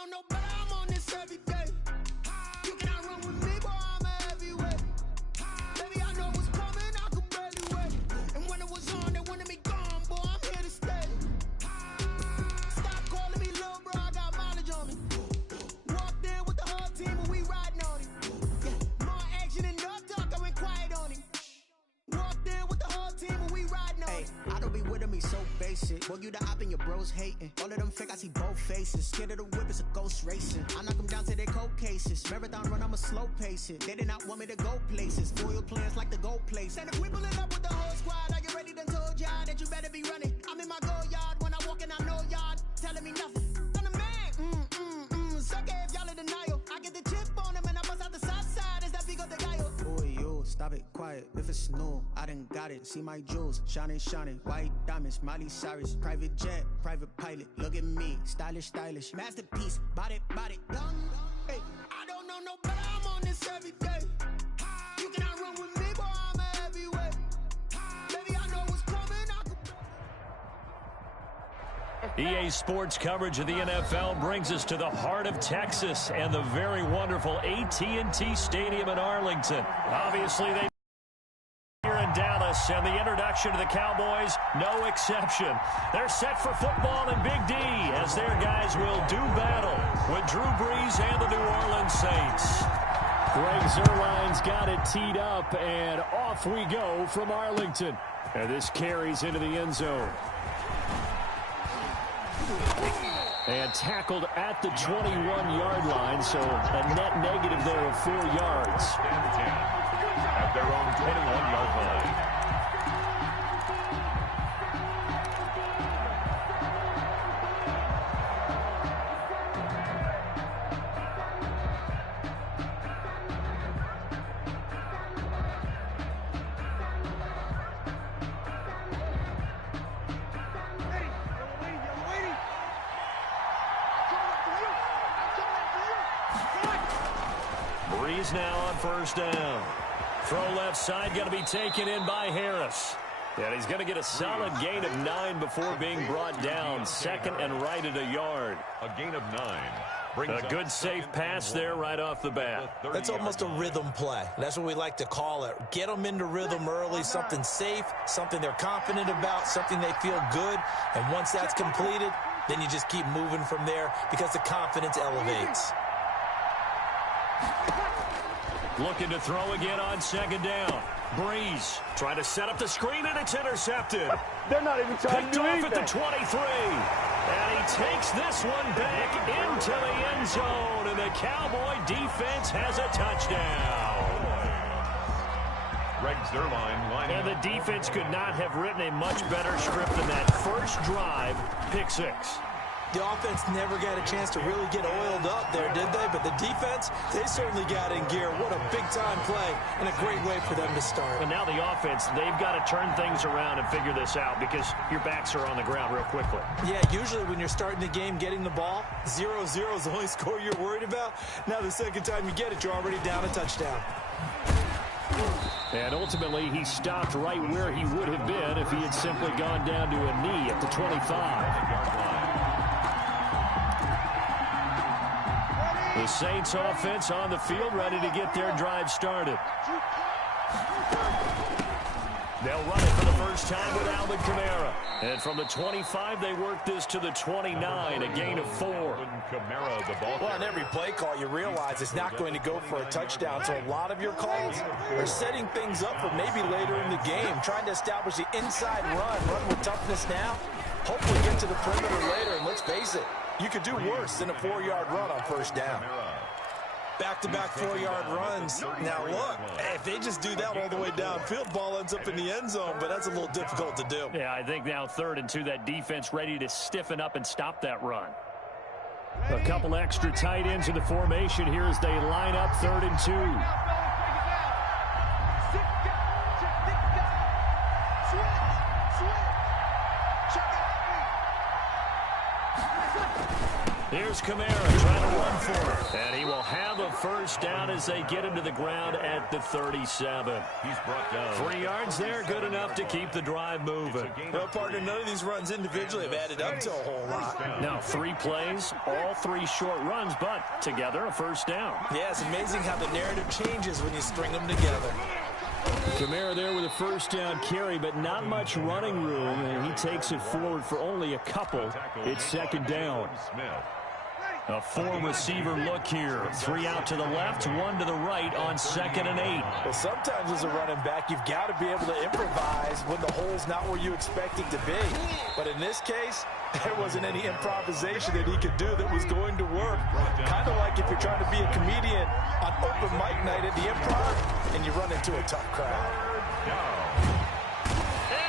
know no better, I'm on this every day. You cannot run with me, boy, I'm a heavyweight. Baby, I know what's coming, I could barely wait. And when it was on, they wanted me gone, boy, I'm here to stay. Stop calling me little bro, I got mileage on me. Walked in with the whole team and we riding on him. Yeah, more action and no talk, I went quiet on him. Walked in with the whole team and we riding on him. I don't be with him, he's so basic. Boy, you the op and your bros hating. All of them fake, I see both faces. Scared of the whip, it's a ghost racing. I knock them down to their cold cases. Marathon run, I'ma slow pace it. They did not want me to go places. Foil plans like the gold place. And if we pulling up with the whole squad, I get ready to told y'all that you better be running. I'm in my go yard. When I walk in, I know y'all telling me nothing. I'm the man. Suck it if y'all in denial. I get the chip on him and I bust out the south side. Is that big of the guy? Boy, you stop it, quiet. If it's new, I done got it. See my jewels, shining, white diamonds, Miley Cyrus, private jet, private pilot. Look at me, stylish, masterpiece, body, young. Hey, I don't know no better, I'm on this every day. You cannot run with me, boy, I'm a heavyweight. Baby, I know what's coming, EA Sports coverage of the NFL brings us to the heart of Texas and the very wonderful AT&T Stadium in Arlington. Obviously, they here in Dallas, and the introduction to the Cowboys, no exception. They're set for football in Big D as their guys will do battle with Drew Brees and the New Orleans Saints. Greg Zuerlein's got it teed up, and off we go from Arlington. And this carries into the end zone. And tackled at the 21-yard line, so a net negative there of 4 yards. At their own 21-yard line. Brees now on first down. Throw left side, going to be taken in by Harris. And he's going to get a solid gain of 9 before being brought down. Second and right at a yard. A gain of 9. A good safe pass there right off the bat. That's almost a rhythm play. That's what we like to call it. Get them into rhythm early, something safe, something they're confident about, something they feel good. And once that's completed, then you just keep moving from there because the confidence elevates. Looking to throw again on second down. Brees trying to set up the screen, and it's intercepted. They're not even trying Picked to do off anything. at the 23. And he takes this one back into the end zone, and the Cowboy defense has a touchdown. Greg Zuerlein lining And the defense could not have written a much better script than that first drive, pick 6. The offense never got a chance to really get oiled up there, did they? But the defense, they certainly got in gear. What a big-time play and a great way for them to start. And now the offense, they've got to turn things around and figure this out because your backs are on the ground real quickly. Yeah, usually when you're starting the game getting the ball, 0-0 is the only score you're worried about. Now the second time you get it, you're already down a touchdown. And ultimately, he stopped right where he would have been if he had simply gone down to a knee at the 25. The Saints offense on the field, ready to get their drive started. They'll run it for the first time with Alvin Kamara. And from the 25, they work this to the 29, a gain of 4. Kamara, the ball. Well, on every play call, you realize it's not going to go for a touchdown. So a lot of your calls are setting things up for maybe later in the game, trying to establish the inside run with toughness now. Hopefully get to the perimeter later, and let's face it, you could do worse than a 4-yard run on first down. Back-to-back 4-yard runs. Now, look, if they just do that all the way downfield, ball ends up in the end zone, but that's a little difficult to do. Yeah, I think now 3rd and 2, that defense ready to stiffen up and stop that run. A couple extra tight ends in the formation here as they line up 3rd and 2. Here's Kamara trying to run for it. And he will have a first down as they get him to the ground at the 37. He's brought down. 3 yards there, good enough to keep the drive moving. Well, partner, none of these runs individually have added up to a whole lot. Now 3 plays, all 3 short runs, but together a first down. Yeah, it's amazing how the narrative changes when you string them together. Kamara there with a first down carry, but not much running room, and he takes it forward for only a couple. It's second down. A 4-receiver look here. 3 out to the left, 1 to the right on 2nd and 8. Well, sometimes as a running back, you've got to be able to improvise when the hole's not where you expect it to be. But in this case, there wasn't any improvisation that he could do that was going to work. Kind of like if you're trying to be a comedian on open mic night at the Improv and you run into a tough crowd.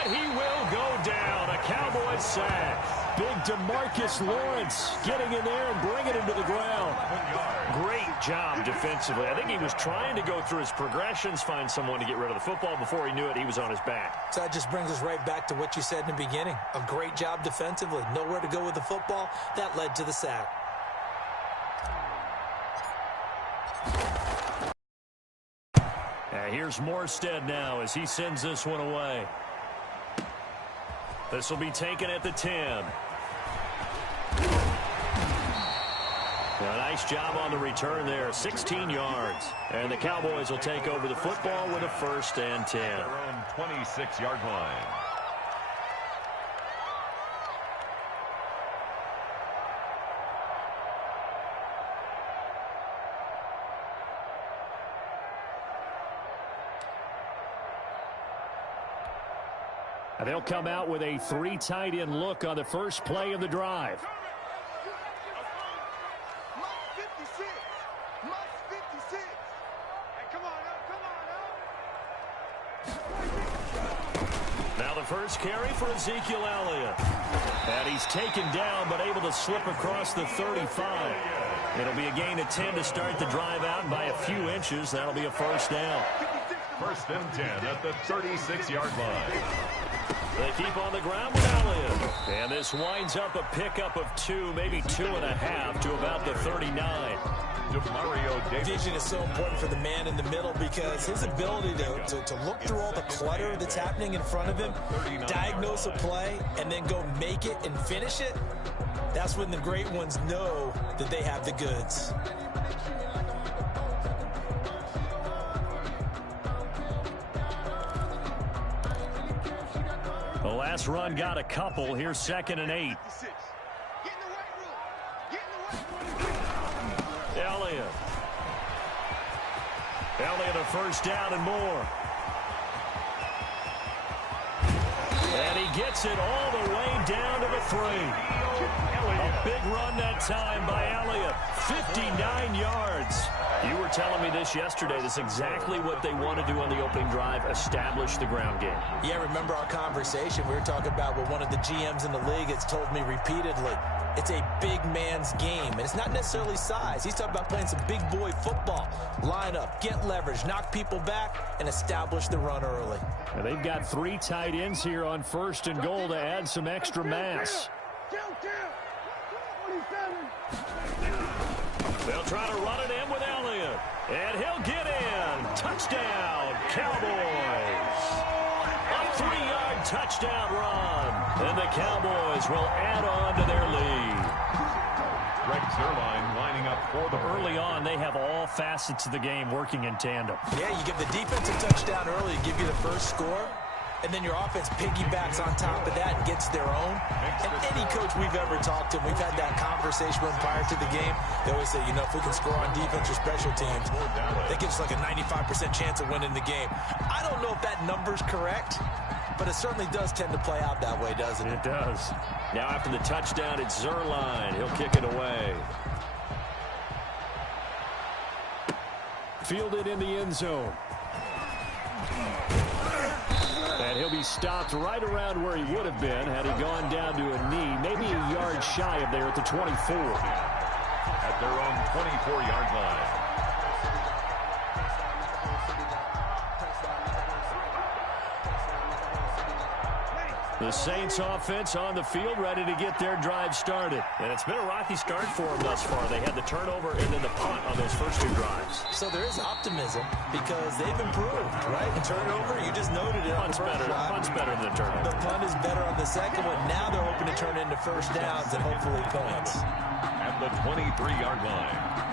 And he will go down. A Cowboys sack. Big DeMarcus Lawrence getting in there and bringing him to the ground. Great job defensively. I think he was trying to go through his progressions, find someone to get rid of the football. Before he knew it, he was on his back. So that just brings us right back to what you said in the beginning. A great job defensively. Nowhere to go with the football. That led to the sack. Here's Morstead now as he sends this one away. This will be taken at the 10. A nice job on the return there, 16 yards. And the Cowboys will take over the football with a 1st and 10. Their own 26-yard line. They'll come out with a 3 tight end look on the first play of the drive. Now the first carry for Ezekiel Elliott. And he's taken down but able to slip across the 35. It'll be a gain of 10 to start the drive out by a few inches. That'll be a first down. 1st and 10 at the 36-yard line. They keep on the ground with Elliott. And this winds up a pickup of 2, maybe 2.5 to about the 39. Mario Davis. Vision is so important for the man in the middle because his ability to look through all the clutter that's happening in front of him, diagnose a play, and then go make it and finish it, that's when the great ones know that they have the goods. The last run got a couple. Here's 2nd and 8. Elliott a first down and more. And he gets it all the way down to the 3. A big run that time by Elliott. 59 yards. You were telling me this yesterday. This is exactly what they want to do on the opening drive, establish the ground game. Yeah, remember our conversation. We were talking about what one of the GMs in the league has told me repeatedly. It's a big man's game, and it's not necessarily size. He's talking about playing some big boy football. Line up, get leverage, knock people back, and establish the run early. And they've got 3 tight ends here on 1st and goal to add some extra mass. They'll try to run it in with Elliott. And he'll get in. Touchdown, Cowboys. A 3-yard touchdown run. And the Cowboys will add on to their lead. Greg Zuerlein lining up for the Early on, they have all facets of the game working in tandem. Yeah, you give the defense a touchdown early to give you the first score, and then your offense piggybacks on top of that and gets their own. And any coach we've ever talked to, we've had that conversation with prior to the game, they always say, you know, if we can score on defense or special teams, that gives us like a 95% chance of winning the game. I don't know if that number's correct, but it certainly does tend to play out that way, doesn't it? It does. Now after the touchdown, it's Zuerlein. He'll kick it away. Fielded in the end zone. And he'll be stopped right around where he would have been had he gone down to a knee, maybe a yard shy of there at the 24. At their own 24-yard line. The Saints offense on the field, ready to get their drive started. And it's been a rocky start for them thus far. They had the turnover and then the punt on those first 2 drives. So there is optimism because they've improved, right? And turnover, you just noted it. Punt's better than the turnover. The punt is better on the second one. Now they're hoping to turn it into first downs and hopefully points. At the 23-yard line.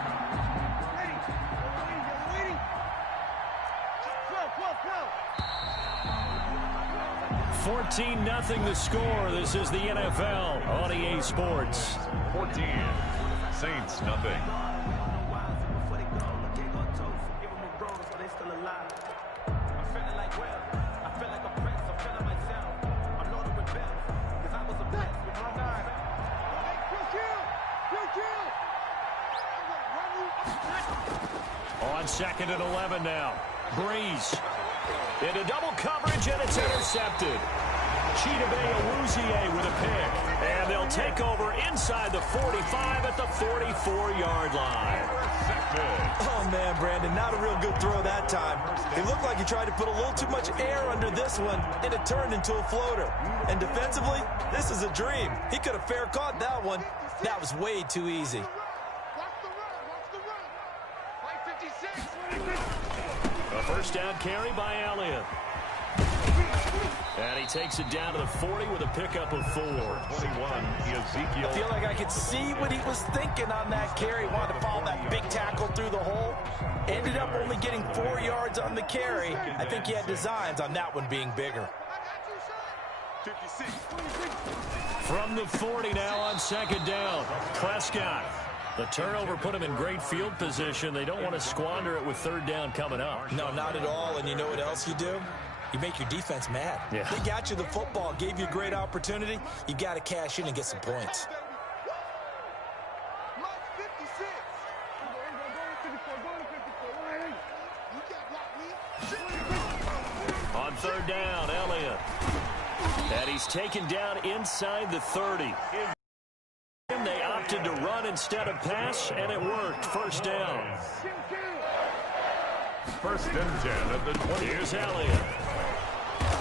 14-0 the score. This is the NFL on EA Sports. 14. Saints nothing. On 2nd and 11 now. Breeze. Into double coverage, and it's intercepted. Chidobe with a pick. And they'll take over inside the 45 at the 44-yard line. Oh, man, Brandon, not a real good throw that time. It looked like he tried to put a little too much air under this one, and it turned into a floater. And defensively, this is a dream. He could have fair caught that one. That was way too easy. A first down carry by Elliott. And he takes it down to the 40 with a pickup of 4. 21, Ezekiel. I feel like I could see what he was thinking on that carry. Wanted to follow that big tackle through the hole. Ended up only getting 4 yards on the carry. I think he had designs on that one being bigger. From the 40 now on 2nd down. Prescott. The turnover put him in great field position. They don't want to squander it with 3rd down coming up. No, not at all. And you know what else you do? You make your defense mad. Yeah. They got you the football, gave you a great opportunity. You got to cash in and get some points. On 3rd down, Elliott. And he's taken down inside the 30. They opted to run instead of pass, and it worked. First down. 1st and 10 at the 20. Here's Elliott.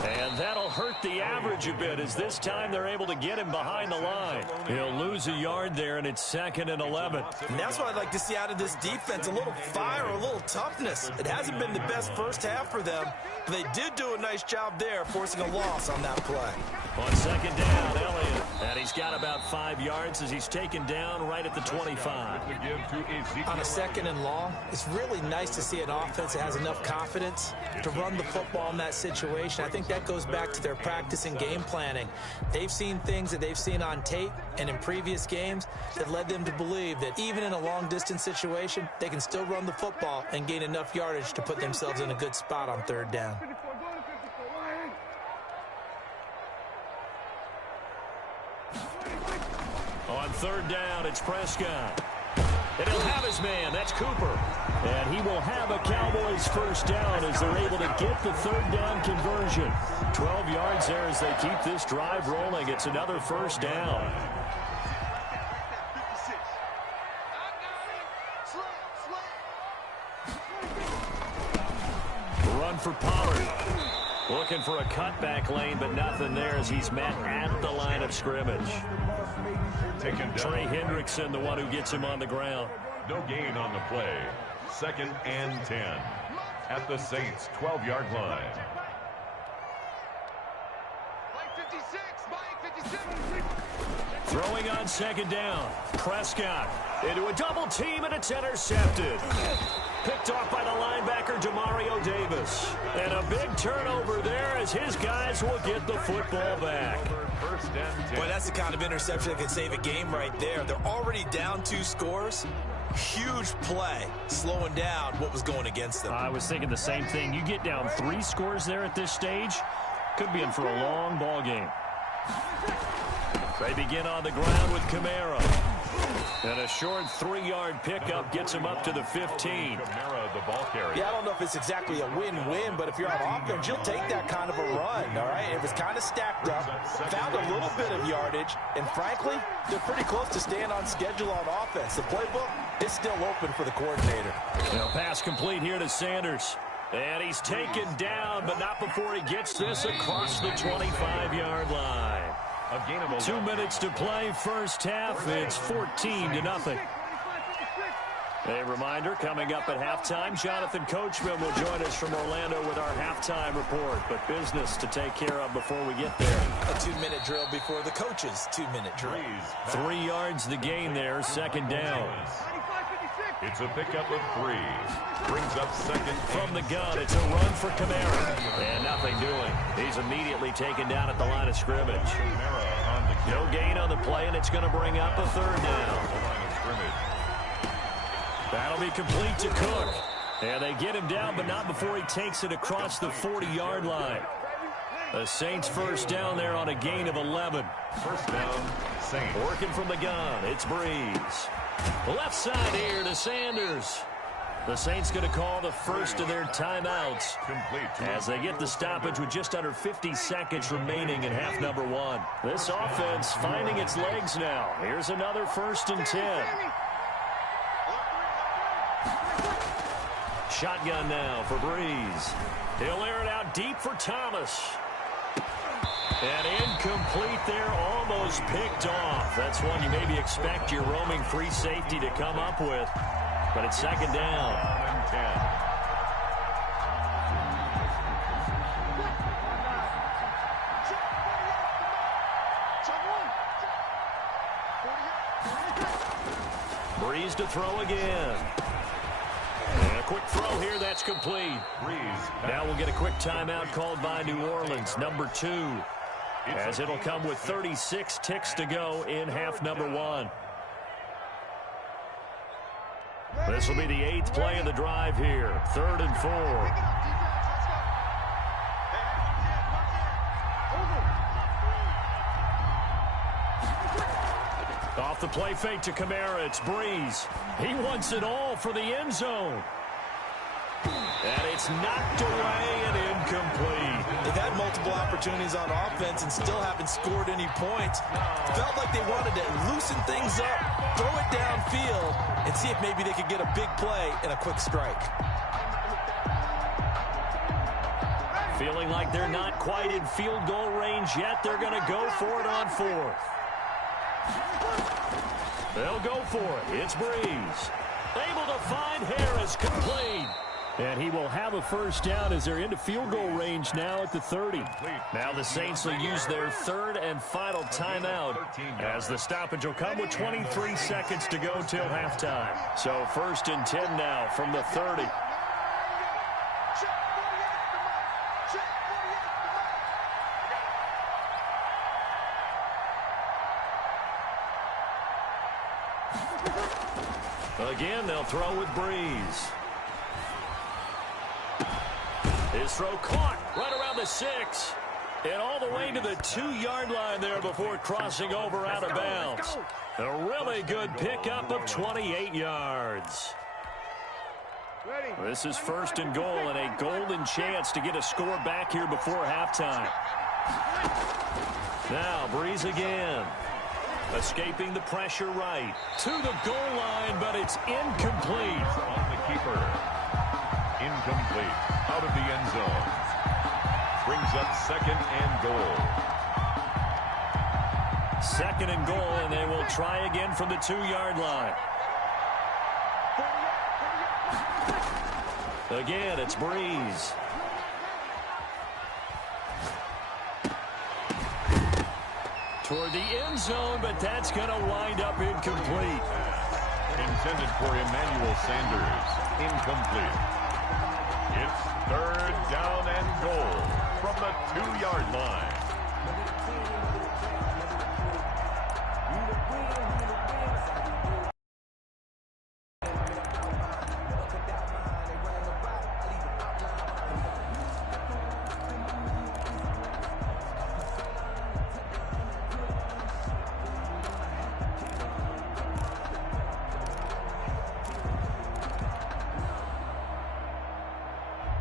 And that'll hurt the average a bit as this time they're able to get him behind the line. He'll lose a yard there, and it's 2nd and 11. And that's what I'd like to see out of this defense, a little fire, a little toughness. It hasn't been the best first half for them, but they did do a nice job there, forcing a loss on that play. On 2nd down, Elliott. And he's got about 5 yards as he's taken down right at the 25. On a 2nd and long, it's really nice to see an offense that has enough confidence to run the football in that situation. I think that goes back to their practice and game planning. They've seen things that they've seen on tape and in previous games that led them to believe that even in a long-distance situation, they can still run the football and gain enough yardage to put themselves in a good spot on 3rd down. On 3rd down, it's Prescott. And he'll have his man. That's Cooper. And he will have a Cowboys first down as they're able to get the 3rd down conversion. 12 yards there as they keep this drive rolling. It's another first down. Run for Pollard. Looking for a cutback lane, but nothing there as he's met at the line of scrimmage. Trey Hendrickson, the one who gets him on the ground. No gain on the play. 2nd and 10 at the Saints' 12-yard line. Throwing on 2nd down. Prescott into a double team, and it's intercepted. Picked off by the linebacker, Demario Davis. And a big turnover there as his guys will get the football back. Boy, that's the kind of interception that can save a game right there. They're already down 2 scores. Huge play, slowing down what was going against them. I was thinking the same thing. You get down 3 scores there at this stage, could be in for a long ball game. They begin on the ground with Kamara. And a short 3-yard pickup gets him up to the 15. Kamara, the ball carrier. Yeah, I don't know if it's exactly a win-win, but if you're on offense, you'll take that kind of a run, all right? It was kind of stacked up, found a little bit of yardage, and frankly, they're pretty close to staying on schedule on offense. The playbook is still open for the coordinator. Now pass complete here to Sanders. And he's taken down, but not before he gets this across the 25-yard line. A gain of 2 minutes to play, first half. It's 14-0. A reminder, coming up at halftime, Jonathan Coachman will join us from Orlando with our halftime report. But business to take care of before we get there. A 2-minute drill before the coach's 2-minute drill. 3 yards the gain there, second down. It's a pickup of 3. Brings up second. From the gun, it's a run for Kamara. And nothing doing. He's immediately taken down at the line of scrimmage. No gain on the play, and it's going to bring up a third down. That'll be complete to Cook. And they get him down, but not before he takes it across the 40-yard line. The Saints first down there on a gain of 11. First down, Saints. Working from the gun, it's Breeze. Left side here to Sanders. The Saints going to call the first of their timeouts as they get the stoppage with just under 50 seconds remaining in half number 1. This offense finding its legs now. Here's another 1st and 10. Shotgun now for Breeze. He'll air it out deep for Thomas. And incomplete there, almost picked off. That's one you maybe expect your roaming free safety to come up with. But it's second down. Breeze to throw again. And a quick throw here, that's complete. Now we'll get a quick timeout called by New Orleans, number 2. As it'll come with 36 ticks to go in half number 1. This will be the 8th play of the drive here. 3rd and 4. Off the play fake to Kamara, it's Breeze. He wants it all for the end zone. And it's knocked away and incomplete. They've had multiple opportunities on offense and still haven't scored any points. Felt like they wanted to loosen things up, throw it downfield, and see if maybe they could get a big play and a quick strike. Feeling like they're not quite in field goal range yet. They're going to go for it on 4th. They'll go for it. It's Breeze. Able to find Harris, complete. And he will have a first down as they're into field goal range now at the 30. Now the Saints will use their 3rd and final timeout as the stoppage will come with 23 seconds to go till halftime. So 1st and 10 now from the 30. Again, they'll throw with Breeze. His throw caught right around the 6. And all the way to the 2-yard line there before crossing over out of bounds. A really good pickup of 28 yards. This is 1st and goal and a golden chance to get a score back here before halftime. Now Breeze again. Escaping the pressure right. To the goal line, but it's incomplete. On the keeper. Incomplete. Out of the end zone. Brings up 2nd and goal. 2nd and goal, and they will try again from the 2-yard line. Again, it's Breeze. Toward the end zone, but that's going to wind up incomplete. Intended for Emmanuel Sanders. Incomplete. It's 3rd down and goal from the 2-yard line.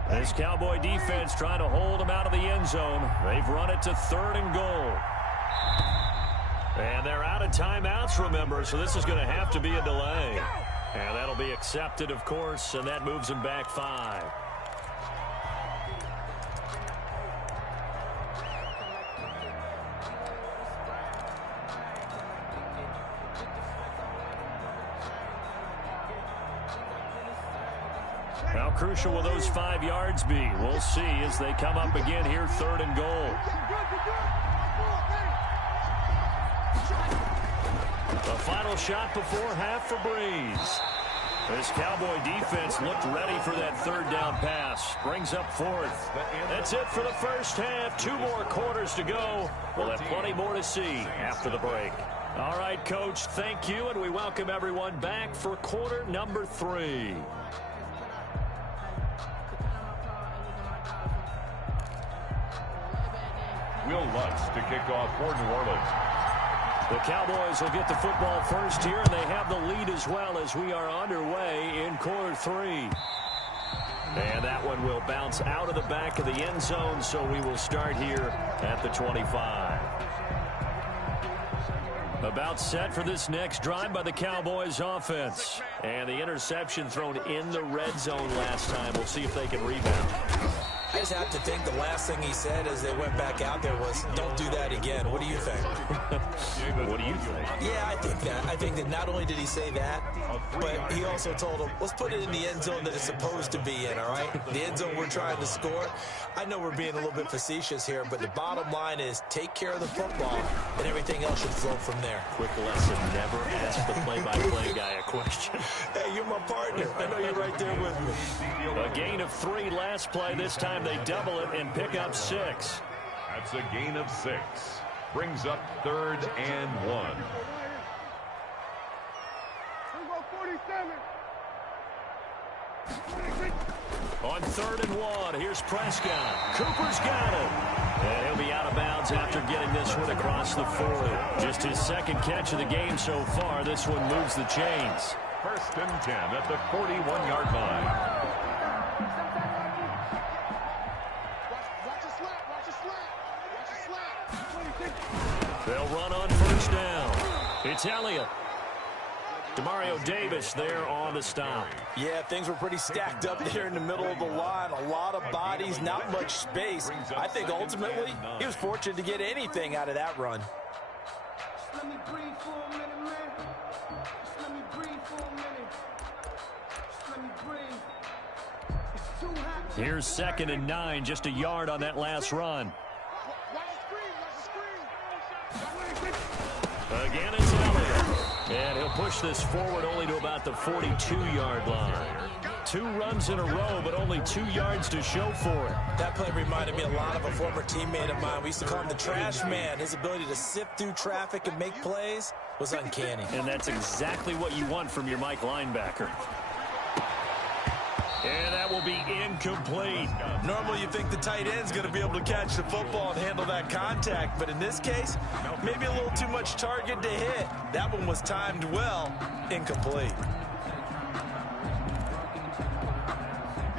This Cowboy defense trying to hold them out of the end zone. They've run it to 3rd and goal. And they're out of timeouts, remember, so this is going to have to be a delay. And that'll be accepted, of course, and that moves them back 5. How crucial will those 5 yards be? We'll see as they come up again here, 3rd and goal. The final shot before half for Breeze. This Cowboy defense looked ready for that 3rd down pass. Brings up 4th. That's it for the first half. 2 more quarters to go. We'll have plenty more to see after the break. All right, Coach, thank you, and we welcome everyone back for quarter number 3. Will Lutz to kick off for New Orleans. The Cowboys will get the football first here, and they have the lead as well as we are underway in quarter 3. And that one will bounce out of the back of the end zone, so we will start here at the 25. About set for this next drive by the Cowboys offense. And the interception thrown in the red zone last time. We'll see if they can rebound. I just have to think the last thing he said as they went back out there was, don't do that again. What do you think? What do you think? Yeah, I think that. I think that not only did he say that, but he also told him, let's put it in the end zone that it's supposed to be in, all right? The end zone we're trying to score. I know we're being a little bit facetious here, but the bottom line is take care of the football, and everything else should flow from there. Quick lesson, never ask the play-by-play guy a question. Hey, you're my partner. I know you're right there with me. A gain of 3 last play. This time they double it and pick up 6. That's a gain of 6. Brings up 3rd and 1. On 3rd and 1, here's Prescott. Cooper's got it. And he'll be out of bounds after getting this one across the 40. Just his 2nd catch of the game so far. This one moves the chains. 1st and 10 at the 41-yard line. They'll run on 1st down. It's Elliott. Demario Davis there on the stop. Yeah, things were pretty stacked up there in the middle of the line. A lot of bodies, not much space. I think ultimately he was fortunate to get anything out of that run. Let me breathe for a minute, man. Let me breathe for a minute. Let me breathe. It's too hot. Here's 2nd and 9, just a yard on that last run. Again, it's Elliott. And he'll push this forward only to about the 42-yard line. 2 runs in a row, but only 2 yards to show for it. That play reminded me a lot of a former teammate of mine. We used to call him the trash man. His ability to sift through traffic and make plays was uncanny. And that's exactly what you want from your Mike linebacker. And that will be incomplete. Normally you think the tight end's going to be able to catch the football and handle that contact, but in this case, maybe a little too much target to hit. That one was timed well, incomplete.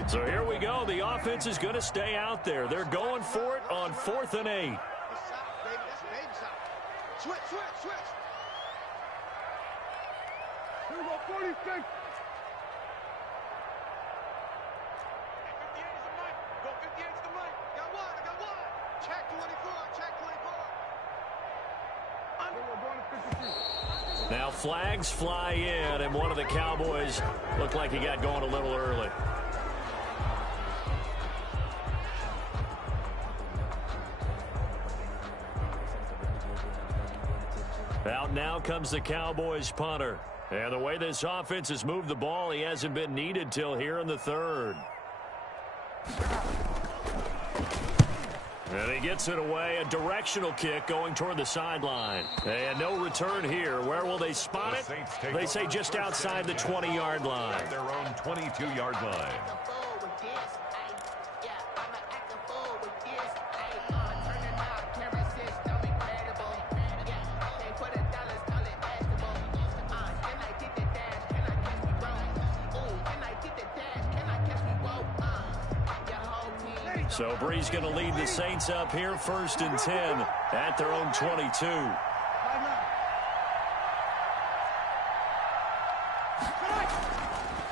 So here we go. The offense is going to stay out there. They're going for it on 4th and 8. Switch. Here we go, 46. Now flags fly in, and one of the Cowboys looked like he got going a little early. Out now comes the Cowboys punter. And the way this offense has moved the ball, he hasn't been needed till here in the 3rd. And he gets it away, a directional kick going toward the sideline. And no return here. Where will they spot it? They say just outside the 20-yard line. Their own 22-yard line. So Breeze going to lead the Saints up here, 1st and 10 at their own 22.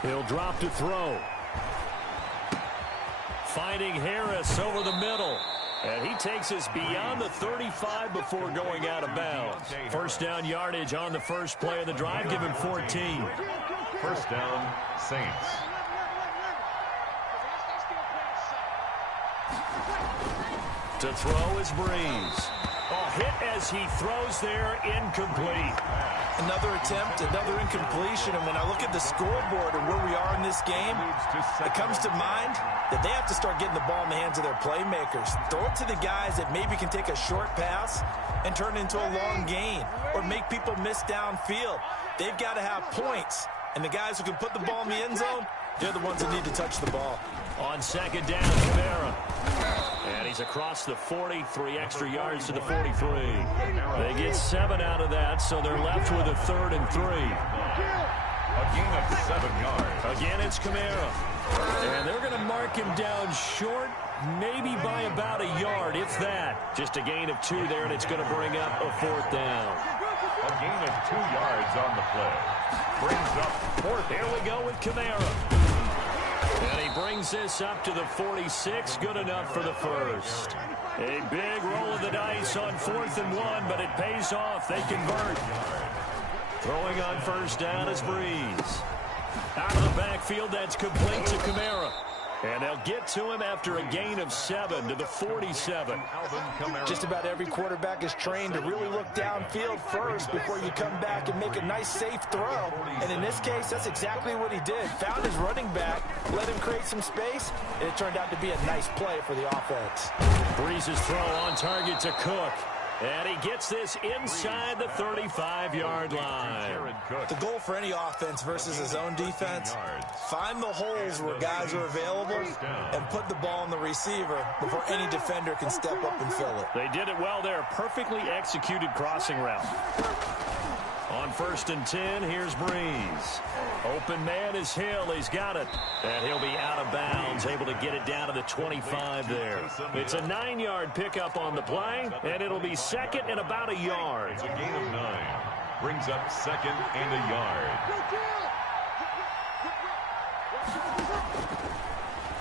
He'll drop to throw. Finding Harris over the middle. And he takes us beyond the 35 before going out of bounds. 1st down yardage on the first play of the drive. Give him 14. 1st down, Saints. To throw is Breeze. Oh, hit as he throws there, incomplete. Another attempt, another incompletion, and when I look at the scoreboard and where we are in this game, it comes to mind that they have to start getting the ball in the hands of their playmakers. Throw it to the guys that maybe can take a short pass and turn it into a long gain or make people miss downfield. They've got to have points, and the guys who can put the ball in the end zone, they're the ones that need to touch the ball. On second down, Kamara. And he's across the 40, 3 extra yards to the 43. They get 7 out of that, so they're left with a 3rd and 3. A gain of 7 yards. Again, it's Kamara. And they're going to mark him down short, maybe by about a yard, if that. Just a gain of 2 there, and it's going to bring up a 4th down. A gain of 2 yards on the play. Brings up 4th. Here we go with Kamara. And he brings this up to the 46. Good enough for the first. A big roll of the dice on 4th and 1, but it pays off. They convert. Throwing on first down is Breeze. Out of the backfield, that's complete to Kamara. And they'll get to him after a gain of 7 to the 47. Just about every quarterback is trained to really look downfield first before you come back and make a nice, safe throw. And in this case, that's exactly what he did. Found his running back, let him create some space, and it turned out to be a nice play for the offense. Breeze's throw on target to Cook. And he gets this inside the 35-yard line. The goal for any offense versus his own defense, find the holes where guys are available and put the ball in the receiver before any defender can step up and fill it. They did it well there. Perfectly executed crossing route. On 1st and 10, here's Breeze. Open man is Hill. He's got it. And he'll be out of bounds, able to get it down to the 25 there. It's a 9-yard pickup on the play, and it'll be 2nd and about a yard. It's a gain of 9. Brings up 2nd and a yard.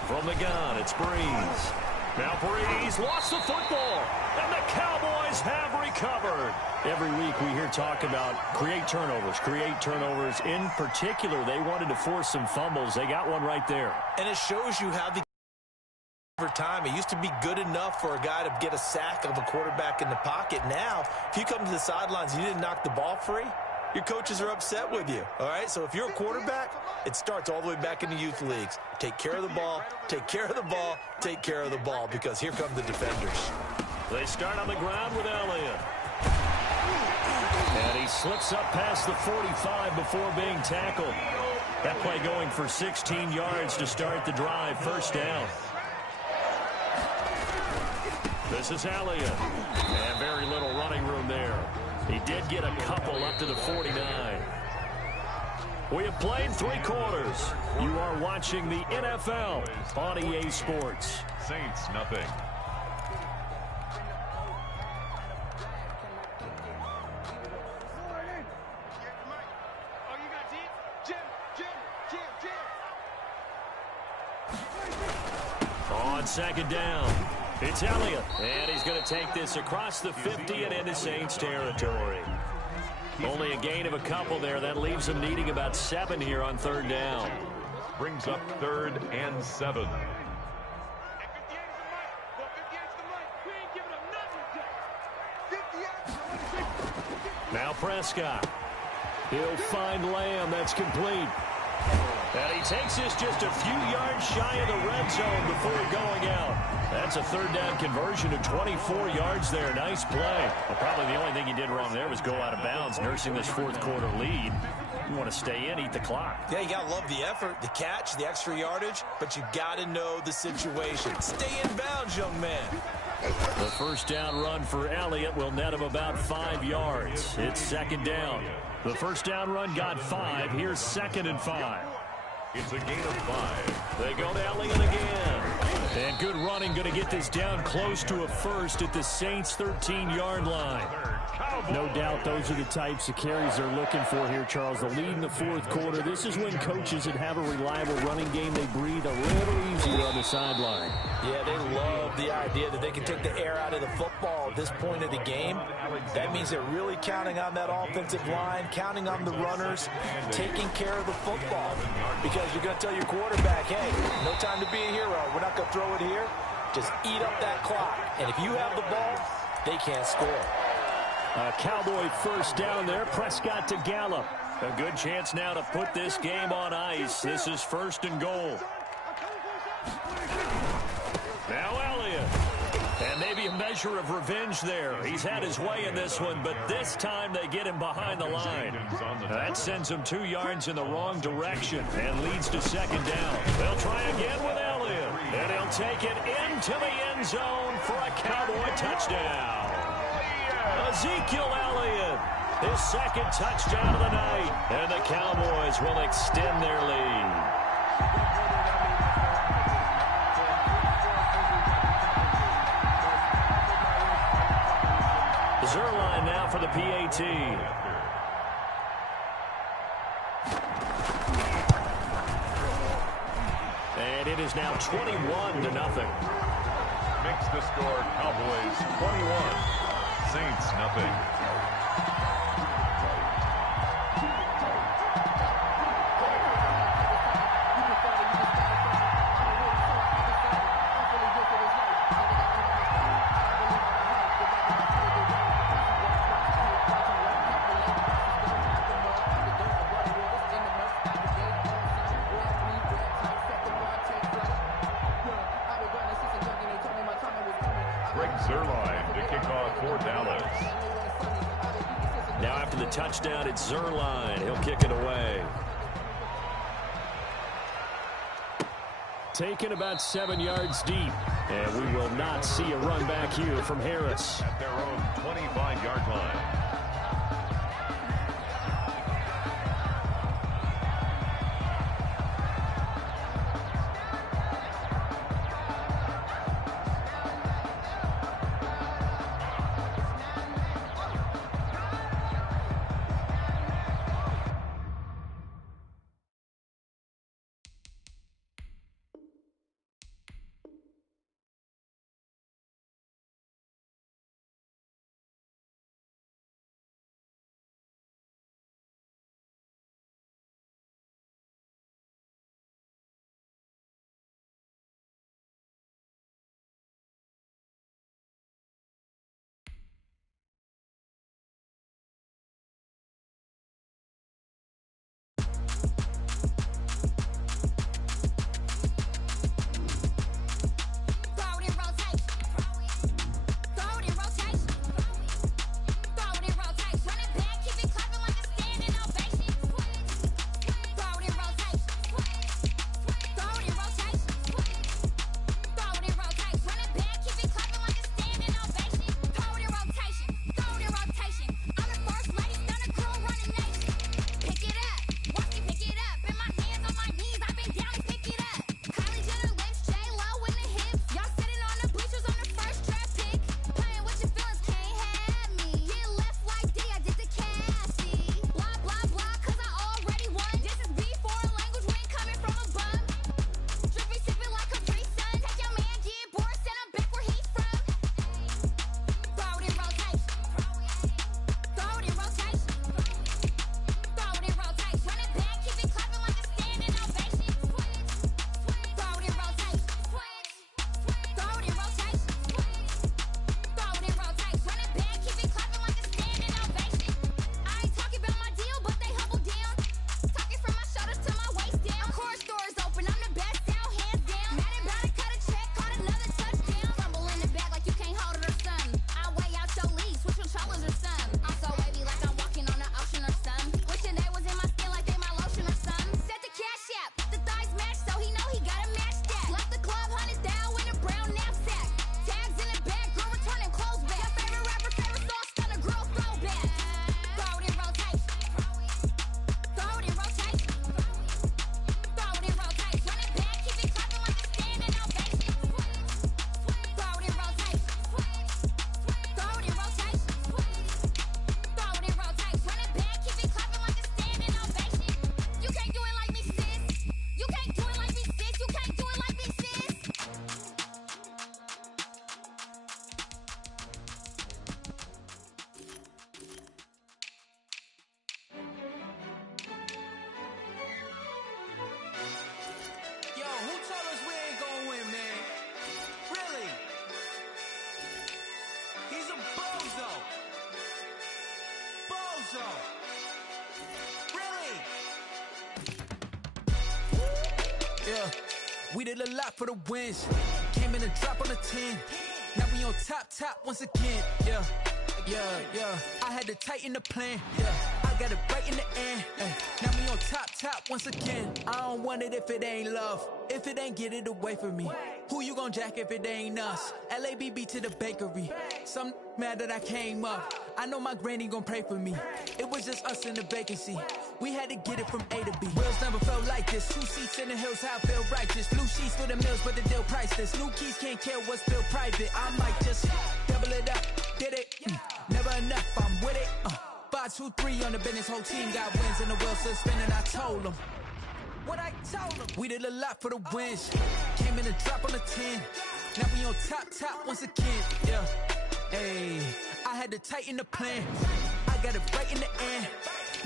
From the gun, it's Breeze. Now Breeze lost the football, and the Cowboys have recovered. Every week we hear talk about create turnovers. In particular, they wanted to force some fumbles. They got one right there. And it shows you how over time, it used to be good enough for a guy to get a sack of a quarterback in the pocket. Now, if you come to the sidelines and you didn't knock the ball free, your coaches are upset with you, all right? So if you're a quarterback, it starts all the way back in the youth leagues. Take care of the ball, take care of the ball, take care of the ball, because here come the defenders. They start on the ground with Elliott. And he slips up past the 45 before being tackled. That play going for 16 yards to start the drive. First down. This is Elliott. And very little running room there. He did get a couple up to the 49. We have played 3 quarters. You are watching the NFL on EA Sports. Saints, nothing. On 2nd down, it's Elliott. And he's going to take this across the 50 and into Saints territory. Only a gain of a couple there. That leaves them needing about 7 here on 3rd down. Brings up 3rd and 7. Now Prescott. He'll find Lamb. That's complete. And he takes this just a few yards shy of the red zone before going out. That's a 3rd down conversion to 24 yards there. Nice play. Well, probably the only thing he did wrong there was go out of bounds, nursing this 4th quarter lead. You want to stay in, eat the clock. Yeah, you got to love the effort, the catch, the extra yardage, but you got to know the situation. Stay in bounds, young man. The first down run for Elliott will net him about 5 yards. It's 2nd down. The first down run got 5. Here's 2nd and 5. It's a gain of 5. They go to Elliott again. And good running, going to get this down close to a first at the Saints' 13-yard line. No doubt those are the types of carries they're looking for here, Charles. The lead in the 4th quarter. This is when coaches that have a reliable running game, they breathe a little easier on the sideline. Yeah, they love the idea that they can take the air out of the football at this point of the game. That means they're really counting on that offensive line, counting on the runners, taking care of the football. Because you're going to tell your quarterback, hey, no time to be a hero. We're not going to throw it here. Just eat up that clock. And if you have the ball, they can't score. A Cowboy first down there. Prescott to Gallup. A good chance now to put this game on ice. This is 1st and goal. Now Elliott. And maybe a measure of revenge there. He's had his way in this one, but this time they get him behind the line. That sends him 2 yards in the wrong direction and leads to 2nd down. They'll try again with Elliott. And he'll take it into the end zone for a Cowboy touchdown. Ezekiel Elliott, his 2nd touchdown of the night. And the Cowboys will extend their lead. Zerline now for the PAT. And it is now 21-0. Makes the score Cowboys 21, Saints nothing. Zerline to kick off for Dallas. Now after the touchdown, it's Zerline. He'll kick it away. Taken about 7 yards deep. And we will not see a run back here from Harris. At their own 25-yard line. yeah. We did a lot for the wins. Came in and drop on the 10. Now we on top once again, yeah. I had to tighten the plan, yeah. I got it right in the end, now we on top once again. I don't want it if it ain't love. If it ain't, get it away from me. Who you gon' jack if it ain't us? LABB to the bakery. Some mad that I came up. I know my granny gon' pray for me. It was just us in the vacancy. We had to get it from A to B. Wheels never felt like this. 2 seats in the hills, how I feel righteous. Blue sheets for the mills, but the deal priceless. New keys can't care what's built private. I might just double it up. Did it? Never enough, I'm with it. 5, 2, 3 on the business. Whole team got wins and the wheels still spinning. I told them what I told them. We did a lot for the wins. Came in and drop on the 10. Now we on top once again, yeah. Hey, I had to tighten the plan. I got it right in the end.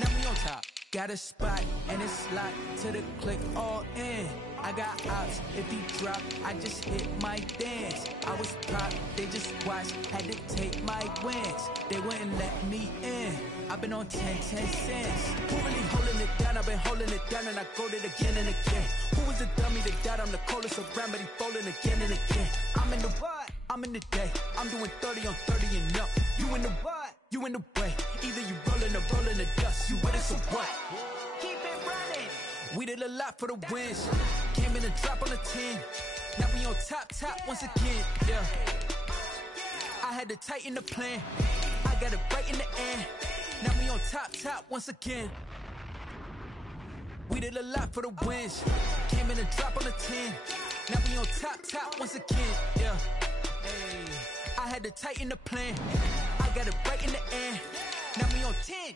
Now we on top. Got a spot and it's locked to the click all in. I got ops, if he drop, I just hit my dance. I was pop, they just watched, had to take my wins. They wouldn't let me in. I've been on 10 cents. Who really holding it down? I've been holding it down and I go it again and again. Who was the dummy that died? I'm the coldest around, but he folding again and again. I'm in the what? I'm in the day. I'm doing 30 on 30 and up. You in the what? You in the way. Either you rolling or rolling the dust. You with us or what? Keep it running. We did a lot for the wins. Came in and drop on the 10. Now we on top once again, yeah. I had to tighten the plan. I got it right in the end. Now we on top once again. We did a lot for the wins. Came in and drop on the 10. Now we on top once again, yeah. Hey, I had to tighten the plan. I got it right in the end. Now we on 10.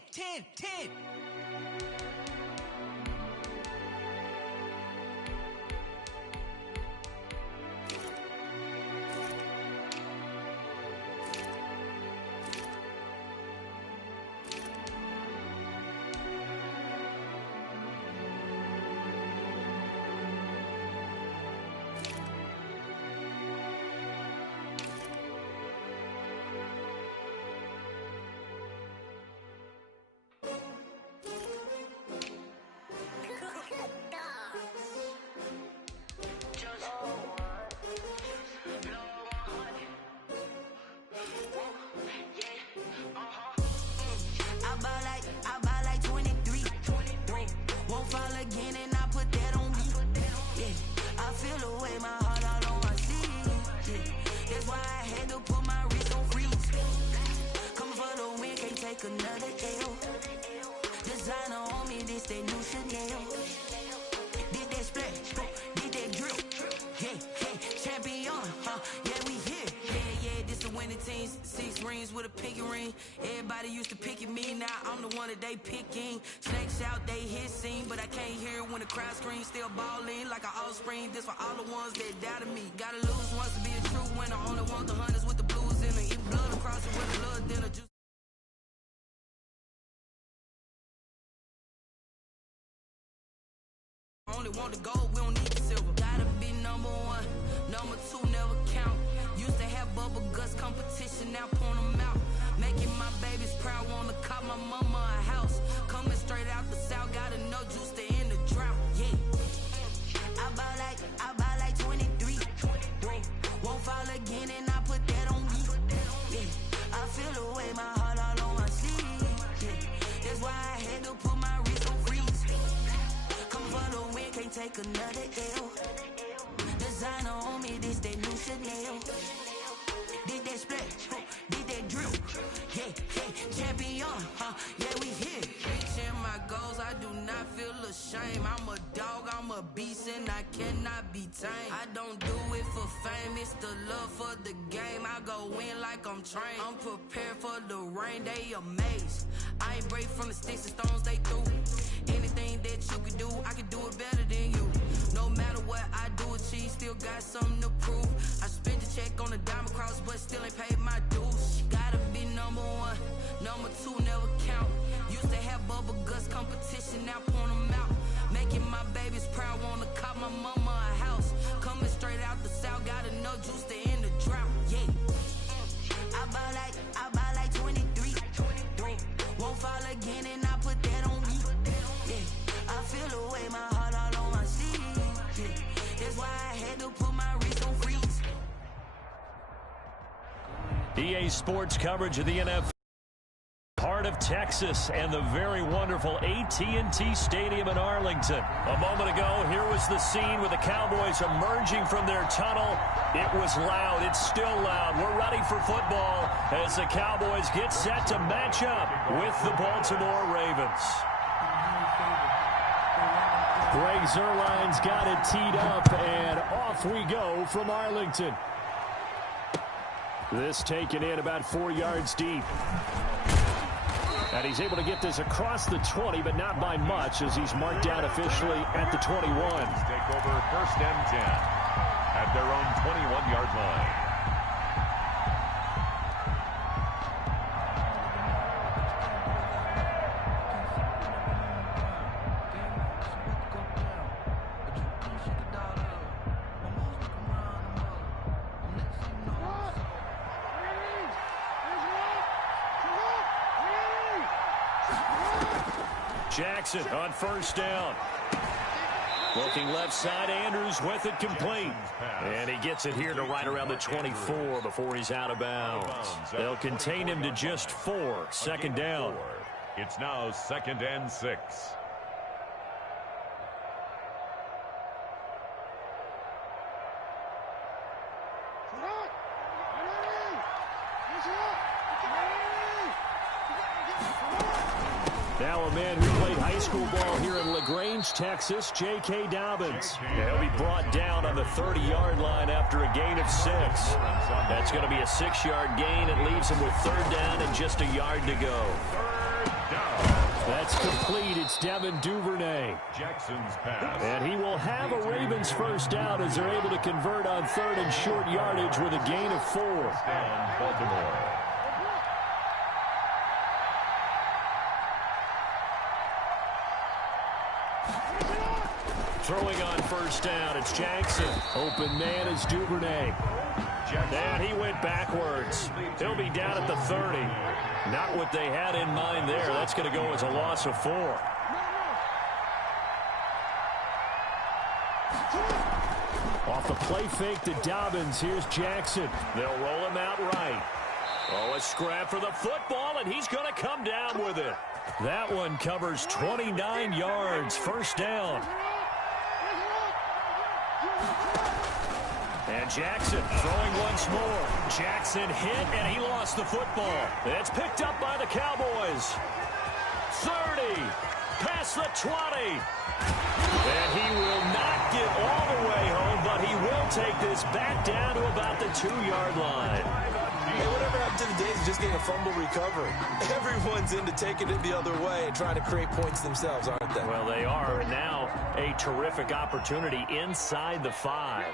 Another L. Designer on me, this they new Chanel. Did that splash, did that drill. Yeah, champion, yeah, we here. Yeah, this the winning team. 6 rings with a pinky ring. Everybody used to picking me, now I'm the one that they picking. Snakes out, they hissing, but I can't hear it when the crowd screams. Still balling like an offspring. This for all the ones that doubted me. Gotta lose once to be a true winner. Only want the hunters with the blues in it. Eat blood across it with a blood dinner. Just only want the gold, we don't need the silver. Gotta be number 1, number 2 never count. Used to have bubble guts competition, now point them out. Making my babies proud, wanna cop my mama a house. Coming straight out the south, got enough juice to end the drought. Yeah, I buy like 23. Won't fall again and I put that on me. Yeah, I feel the way, my heart all on my sleeve. Yeah, that's why I had to put my wrist on freeze. Come for the win, can't take another L. Designer on me, this that new Chanel. Did that splash, did that drill. Yeah, champion, yeah, we here. Reaching my goals, I do not feel ashamed. I'm a dog, I'm a beast, and I cannot be tamed. I don't do it for fame, it's the love for the game. I go in like I'm trained. I'm prepared for the rain, they amazed. I ain't break from the sticks and stones they threw. Anything that you can do, I can do it better than you. No matter what I do achieve, still got something to prove. I spent the check on the diamond cross, but still ain't paid my dues. Gotta be number 1, number 2 never count. Used to have bubble guts competition, now point them out. Making my babies proud, wanna cop my mama a house. Coming straight out the south, got enough juice to end the drought. Yeah, I buy like 23. Won't fall again and I put that on me. Yeah, I feel the way, my heart all on my sleeve. Yeah, EA Sports coverage of the NFL. Heart of Texas and the very wonderful AT&T Stadium in Arlington. A moment ago, here was the scene with the Cowboys emerging from their tunnel. It was loud. It's still loud. We're ready for football as the Cowboys get set to match up with the Baltimore Ravens. Greg Zuerlein's got it teed up, and off we go from Arlington. This taken in about 4 yards deep. And he's able to get this across the 20, but not by much, as he's marked down officially at the 21. Take over 1st and 10 at their own 21-yard line. Jackson on 1st down. Looking left side, Andrews with it complete. And he gets it here to right around the 24 before he's out of bounds. They'll contain him to just 4. 2nd down. It's now 2nd and 6. Now a man who played high school ball here in LaGrange, Texas, J.K. Dobbins. He'll be brought down on the 30-yard line after a gain of 6. That's going to be a 6-yard gain. It leaves him with 3rd down and just a yard to go. 3rd down. That's complete. It's Devin Duvernay. Jackson's pass. And he will have a Ravens 1st down as they're able to convert on 3rd and short yardage with a gain of 4. Down Baltimore. Throwing on 1st down, it's Jackson. Open man is Duvernay. And he went backwards. He'll be down at the 30. Not what they had in mind there. That's going to go as a loss of 4. Off the play fake to Dobbins, here's Jackson. They'll roll him out right. Oh, a scrap for the football, and he's going to come down with it. That one covers 29 yards. 1st down. And Jackson throwing once more. Jackson hit, and he lost the football. It's picked up by the Cowboys. 30, past the 20. And he will not get all the way home, but he will take this back down to about the 2-yard line. Hey, whatever happened to the days of just getting a fumble recovery? Everyone's into taking it the other way and trying to create points themselves, aren't they? Well, they are, and now a terrific opportunity inside the 5.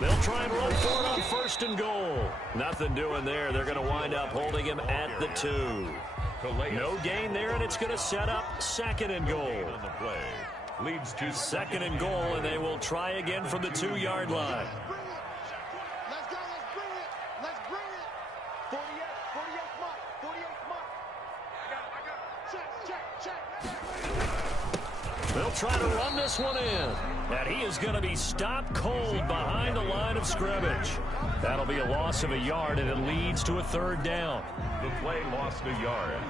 They'll try and run for it on 1st and goal. Nothing doing there. They're going to wind up holding him at the 2. No gain there, and it's going to set up 2nd and goal. On the play. Leads to 2nd and goal, and they will try again from the 2-yard line. Let's go, let's bring it. Let's bring it. 48 mark, 48 mark. I got it. Check. They'll try to run this one in. And he is going to be stopped cold behind the line of scrimmage. That'll be a loss of a yard, and it leads to a 3rd down. the play lost a yard.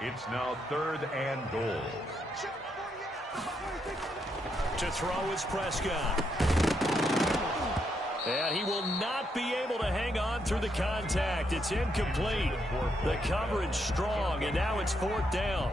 It's now 3rd and goal. To throw is Prescott. And he will not be able to hang on through the contact. It's incomplete. The coverage strong, and now it's 4th down.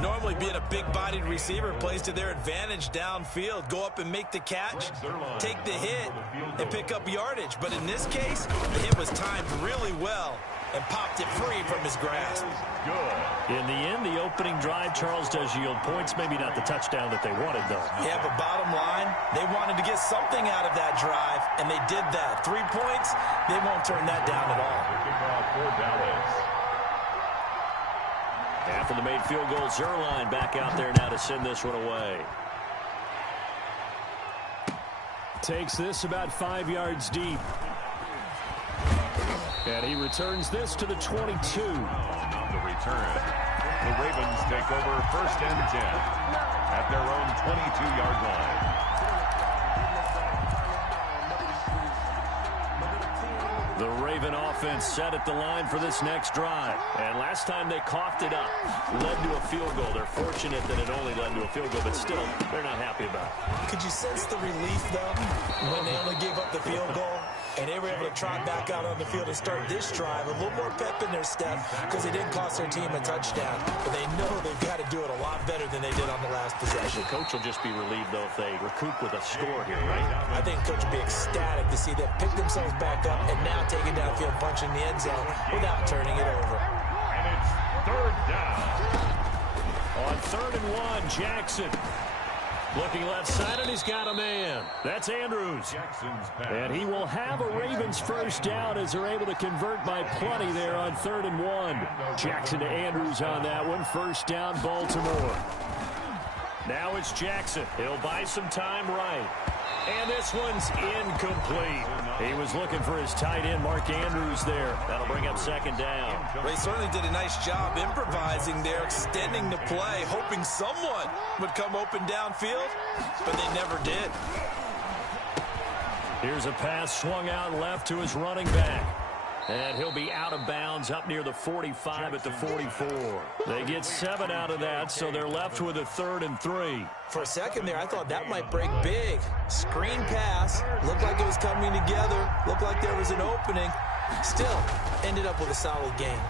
Normally being a big-bodied receiver plays to their advantage downfield. Go up and make the catch, take the hit, and pick up yardage. But in this case, the hit was timed really well and popped it free from his grasp. Good. In the end, the opening drive, Charles, does yield points. Maybe not the touchdown that they wanted, though. Yeah, but bottom line, they wanted to get something out of that drive, and they did that. 3 points, they won't turn that down at all. Kickoff for Dallas. After the made field goal, Zuerlein back out there now to send this one away. Takes this about 5 yards deep. And he returns this to the 22. On the return, the Ravens take over 1st and 10 at their own 22-yard line. The Raven offense set at the line for this next drive. And last time they coughed it up, led to a field goal. They're fortunate that it only led to a field goal, but still, they're not happy about it. Could you sense the relief, though, when they only gave up the field goal? And they were able to trot back out on the field and start this drive. A little more pep in their step because they didn't cost their team a touchdown. But they know they've got to do it a lot better than they did on the last possession. The coach will just be relieved, though, if they recoup with a score here, right? I think coach will be ecstatic to see them pick themselves back up and now take it downfield, punching the end zone without turning it over. And it's third down. On 3rd and 1, Jackson. Looking left side, and he's got a man. That's Andrews. And he will have a Ravens first down as they're able to convert by plenty there on 3rd and 1. Jackson to Andrews on that one. First down, Baltimore. Now it's Jackson. He'll buy some time right. And this one's incomplete. He was looking for his tight end, Mark Andrews, there. That'll bring up 2nd down. They certainly did a nice job improvising there, extending the play, hoping someone would come open downfield, but they never did. Here's a pass swung out left to his running back. And he'll be out of bounds up near the 45 at the 44. They get 7 out of that, so they're left with a 3rd and 3. For a second there, I thought that might break big. Screen pass. Looked like it was coming together. Looked like there was an opening. Still, ended up with a solid game.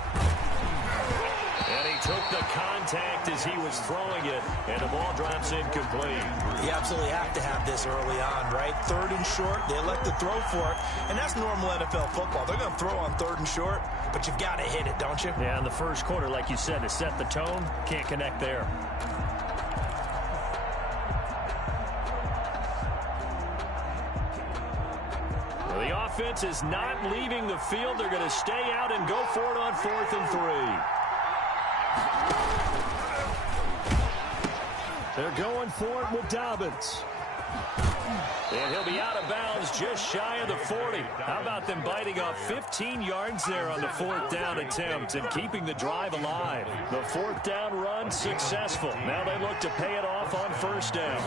And he took the contact as he was throwing it, and the ball drops incomplete. You absolutely have to have this early on, right? 3rd and short, they elect to throw for it, and that's normal NFL football. They're going to throw on 3rd and short, but you've got to hit it, don't you? Yeah, in the first quarter, like you said, to set the tone, can't connect there. Well, the offense is not leaving the field. They're going to stay out and go for it on 4th and 3. They're going for it with Dobbins. And he'll be out of bounds just shy of the 40. How about them biting off 15 yards there on the 4th down attempt and keeping the drive alive? The 4th down run successful. Now they look to pay it off on 1st down.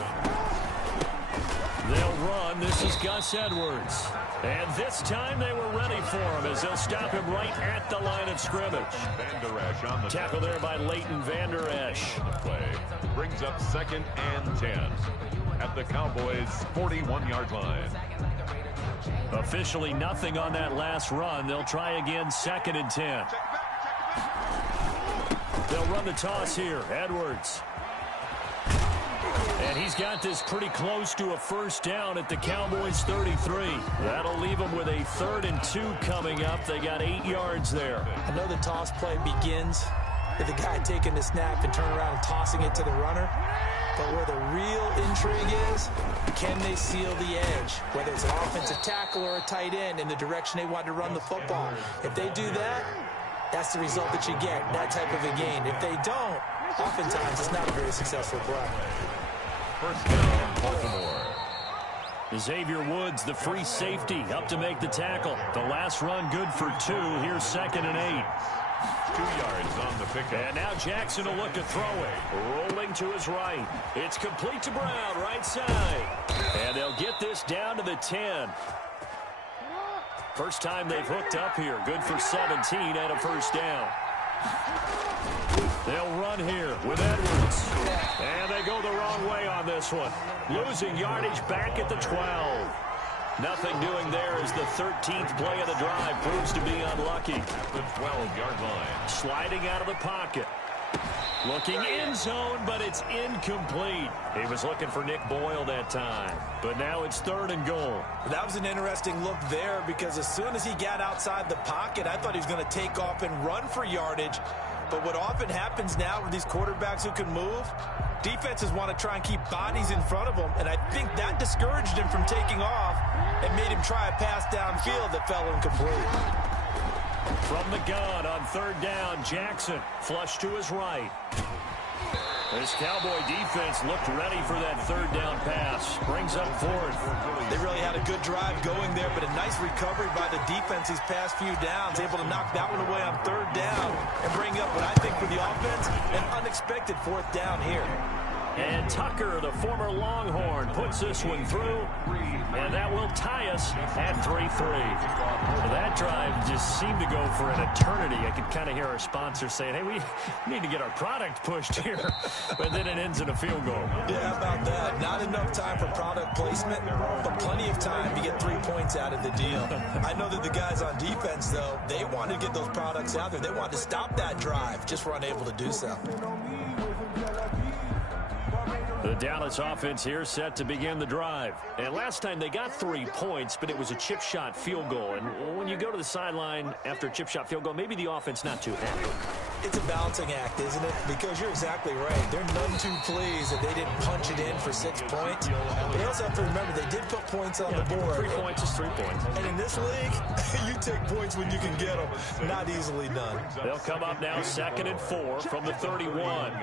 They'll run. This is Gus Edwards. And this time they were ready for him as they'll stop him right at the line of scrimmage. Tackle there by Leighton Vander Esch. Play brings up 2nd and 10 at the Cowboys' 41-yard line. Officially nothing on that last run. They'll try again 2nd and 10. They'll run the toss here. Edwards. And he's got this pretty close to a 1st down at the Cowboys' 33. That'll leave them with a 3rd and 2 coming up. They got 8 yards there. I know the toss play begins with the guy taking the snap and turn around and tossing it to the runner. But where the real intrigue is, can they seal the edge? Whether it's an offensive tackle or a tight end in the direction they want to run the football. If they do that, that's the result that you get, that type of a gain. If they don't, oftentimes it's not a very successful play. 1st down, Baltimore. Xavier Woods, the free safety, up to make the tackle. The last run good for 2. Here's 2nd and 8. 2 yards on the pickup. And now Jackson will look to throw it. Rolling to his right. It's complete to Brown, right side. And they'll get this down to the 10. First time they've hooked up here. Good for 17 and a 1st down. They'll run here with Edwards. And they go the wrong way on this one. Losing yardage back at the 12. Nothing doing there as the 13th play of the drive proves to be unlucky. The 12-yard line. Sliding out of the pocket. Looking in zone, but it's incomplete. He was looking for Nick Boyle that time. But now it's 3rd and goal. That was an interesting look there because as soon as he got outside the pocket, I thought he was going to take off and run for yardage. But what often happens now with these quarterbacks who can move, defenses want to try and keep bodies in front of them. And I think that discouraged him from taking off and made him try a pass downfield that fell incomplete. From the gun on 3rd down, Jackson flush to his right. This Cowboy defense looked ready for that 3rd down pass. Brings up 4th. They really had a good drive going there, but a nice recovery by the defense these past few downs. Able to knock that one away on 3rd down and bring up what I think for the offense, an unexpected 4th down here. And Tucker, the former Longhorn, puts this one through. And that will tie us at 3-3. So that drive just seemed to go for an eternity. I could kind of hear our sponsor saying, hey, we need to get our product pushed here. But then it ends in a field goal. Yeah, how about that? Not enough time for product placement, but plenty of time to get 3 points out of the deal. I know that the guys on defense, though, they wanted to get those products out there. They wanted to stop that drive, just were unable to do so. The Dallas offense here set to begin the drive. And last time they got 3 points, but it was a chip shot field goal. And when you go to the sideline after a chip shot field goal, maybe the offense not too happy. It's a balancing act, isn't it? Because you're exactly right. They're none too pleased that they didn't punch it in for 6 points. But you also have to remember they did put points on the board. 3 points is 3 points. And in this league, you take points when you can get them. Not easily done. They'll come up now 2nd and 4 from the 31.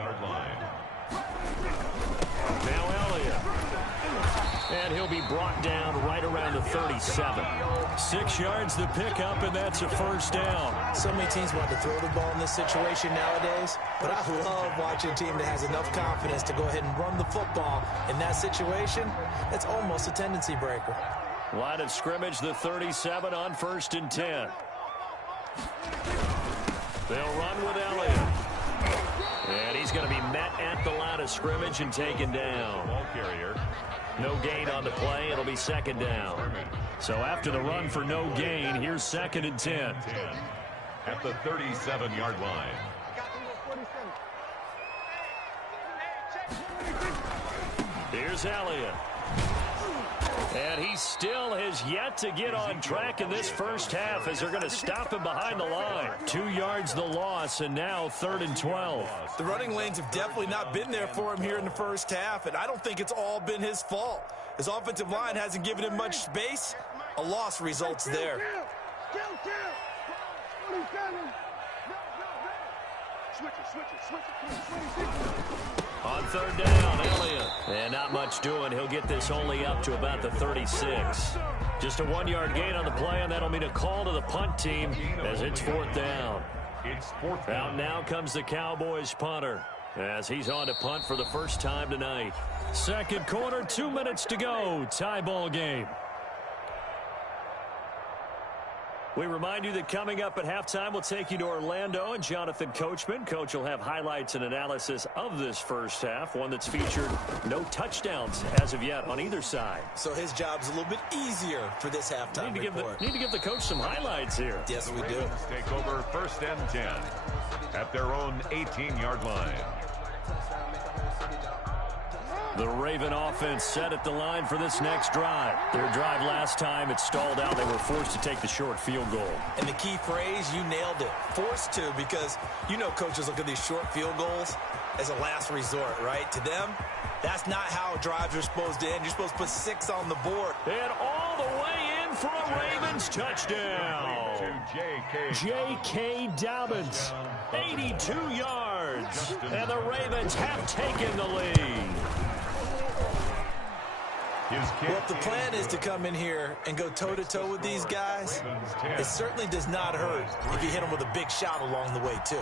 Now Elliott. And he'll be brought down right around the 37. 6 yards to pick up, and that's a first down. So many teams want to throw the ball in this situation nowadays, but I love watching a team that has enough confidence to go ahead and run the football. In that situation, it's almost a tendency breaker. Line of scrimmage, the 37 on 1st and 10. They'll run with Elliott. And he's going to be met at the line of scrimmage and taken down. Ball carrier. No gain on the play. It'll be 2nd down. So after the run for no gain, here's 2nd and 10. At the 37-yard line. Here's Elliott. And he still has yet to get on track in this first half as they're going to stop him behind the line. 2 yards the loss, and now 3rd and 12. The running lanes have definitely not been there for him here in the first half, and I don't think it's all been his fault. His offensive line hasn't given him much space. A loss results there. On 3rd down, Elliott. And not much doing. He'll get this only up to about the 36. Just a 1-yard gain on the play, and that'll mean a call to the punt team as it's 4th down. It's 4th down. Out now comes the Cowboys punter as he's on to punt for the first time tonight. 2nd quarter, 2 minutes to go. Tie ball game. We remind you that coming up at halftime, we'll take you to Orlando and Jonathan Coachman. Coach will have highlights and analysis of this first half, one that's featured no touchdowns as of yet on either side. So his job's a little bit easier for this halftime report. Need to give the coach some highlights here. Yes, we do. Take over 1st and 10 at their own 18-yard line. The Raven offense set at the line for this next drive. Their drive last time, it stalled out. They were forced to take the short field goal. And the key phrase, you nailed it. Forced to, because you know coaches look at these short field goals as a last resort, right? To them, that's not how drives are supposed to end. You're supposed to put 6 on the board. And all the way in for a Ravens touchdown. J.K. Dobbins, 82 yards. And the Ravens have taken the lead. Well, if the plan is to come in here and go toe-to-toe with these guys, it certainly does not hurt if you hit them with a big shot along the way, too.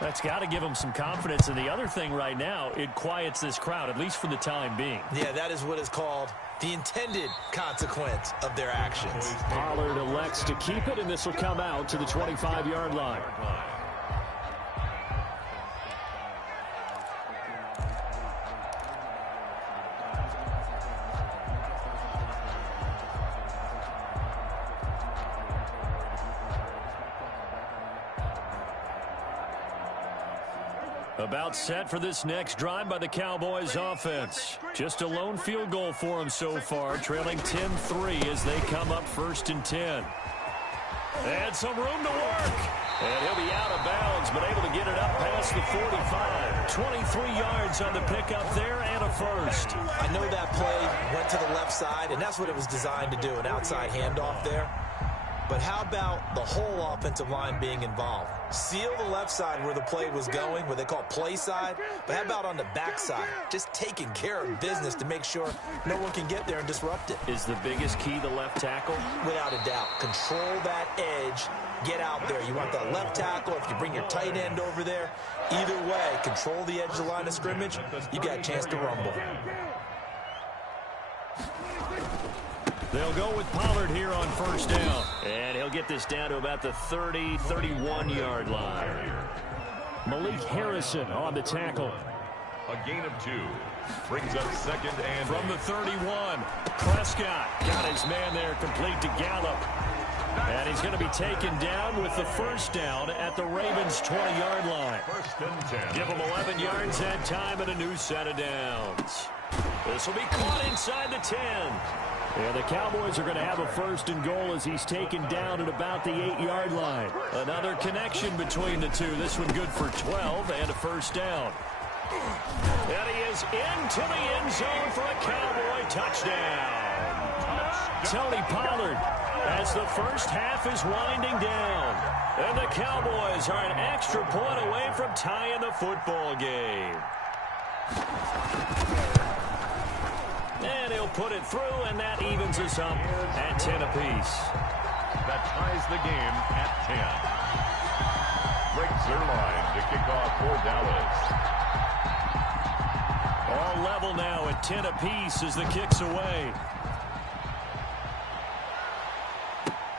That's got to give them some confidence. And the other thing right now, it quiets this crowd, at least for the time being. Yeah, that is what is called the intended consequence of their actions. Pollard elects to keep it, and this will come out to the 25-yard line. About set for this next drive by the Cowboys offense. Just a lone field goal for them so far, trailing 10-3 as they come up 1st and 10. And some room to work. And he'll be out of bounds, but able to get it up past the 45. 23 yards on the pickup there and a first. I know that play went to the left side, and that's what it was designed to do, an outside handoff there. but how about the whole offensive line being involved? Seal the left side where the play was going, where they call play side, but how about on the back side? Just taking care of business to make sure no one can get there and disrupt it. Is the biggest key the left tackle? Without a doubt. Control that edge. Get out there. You want that left tackle. If you bring your tight end over there, either way, control the edge of the line of scrimmage, you got a chance to rumble. They'll go with Pollard here on first down. And he'll get this down to about the 30, 31-yard line. Malik Harrison on the tackle. A gain of 2. Brings up second and from the 31. Prescott got his man there complete to Gallup. And he's going to be taken down with the first down at the Ravens' 20-yard line. First and 10. Give them 11 yards that time and a new set of downs. This will be caught inside the 10. And the Cowboys are going to have a first and goal as he's taken down at about the 8-yard line. Another connection between the two. This one good for 12 and a first down. And he is into the end zone for a Cowboy touchdown. Tony Pollard as the first half is winding down. And the Cowboys are an extra point away from tying the football game. And he'll put it through, and that evens us up at 10 apiece. That ties the game at 10. Greg Zuerlein to kick off for Dallas. All level now at 10 apiece as the kick's away.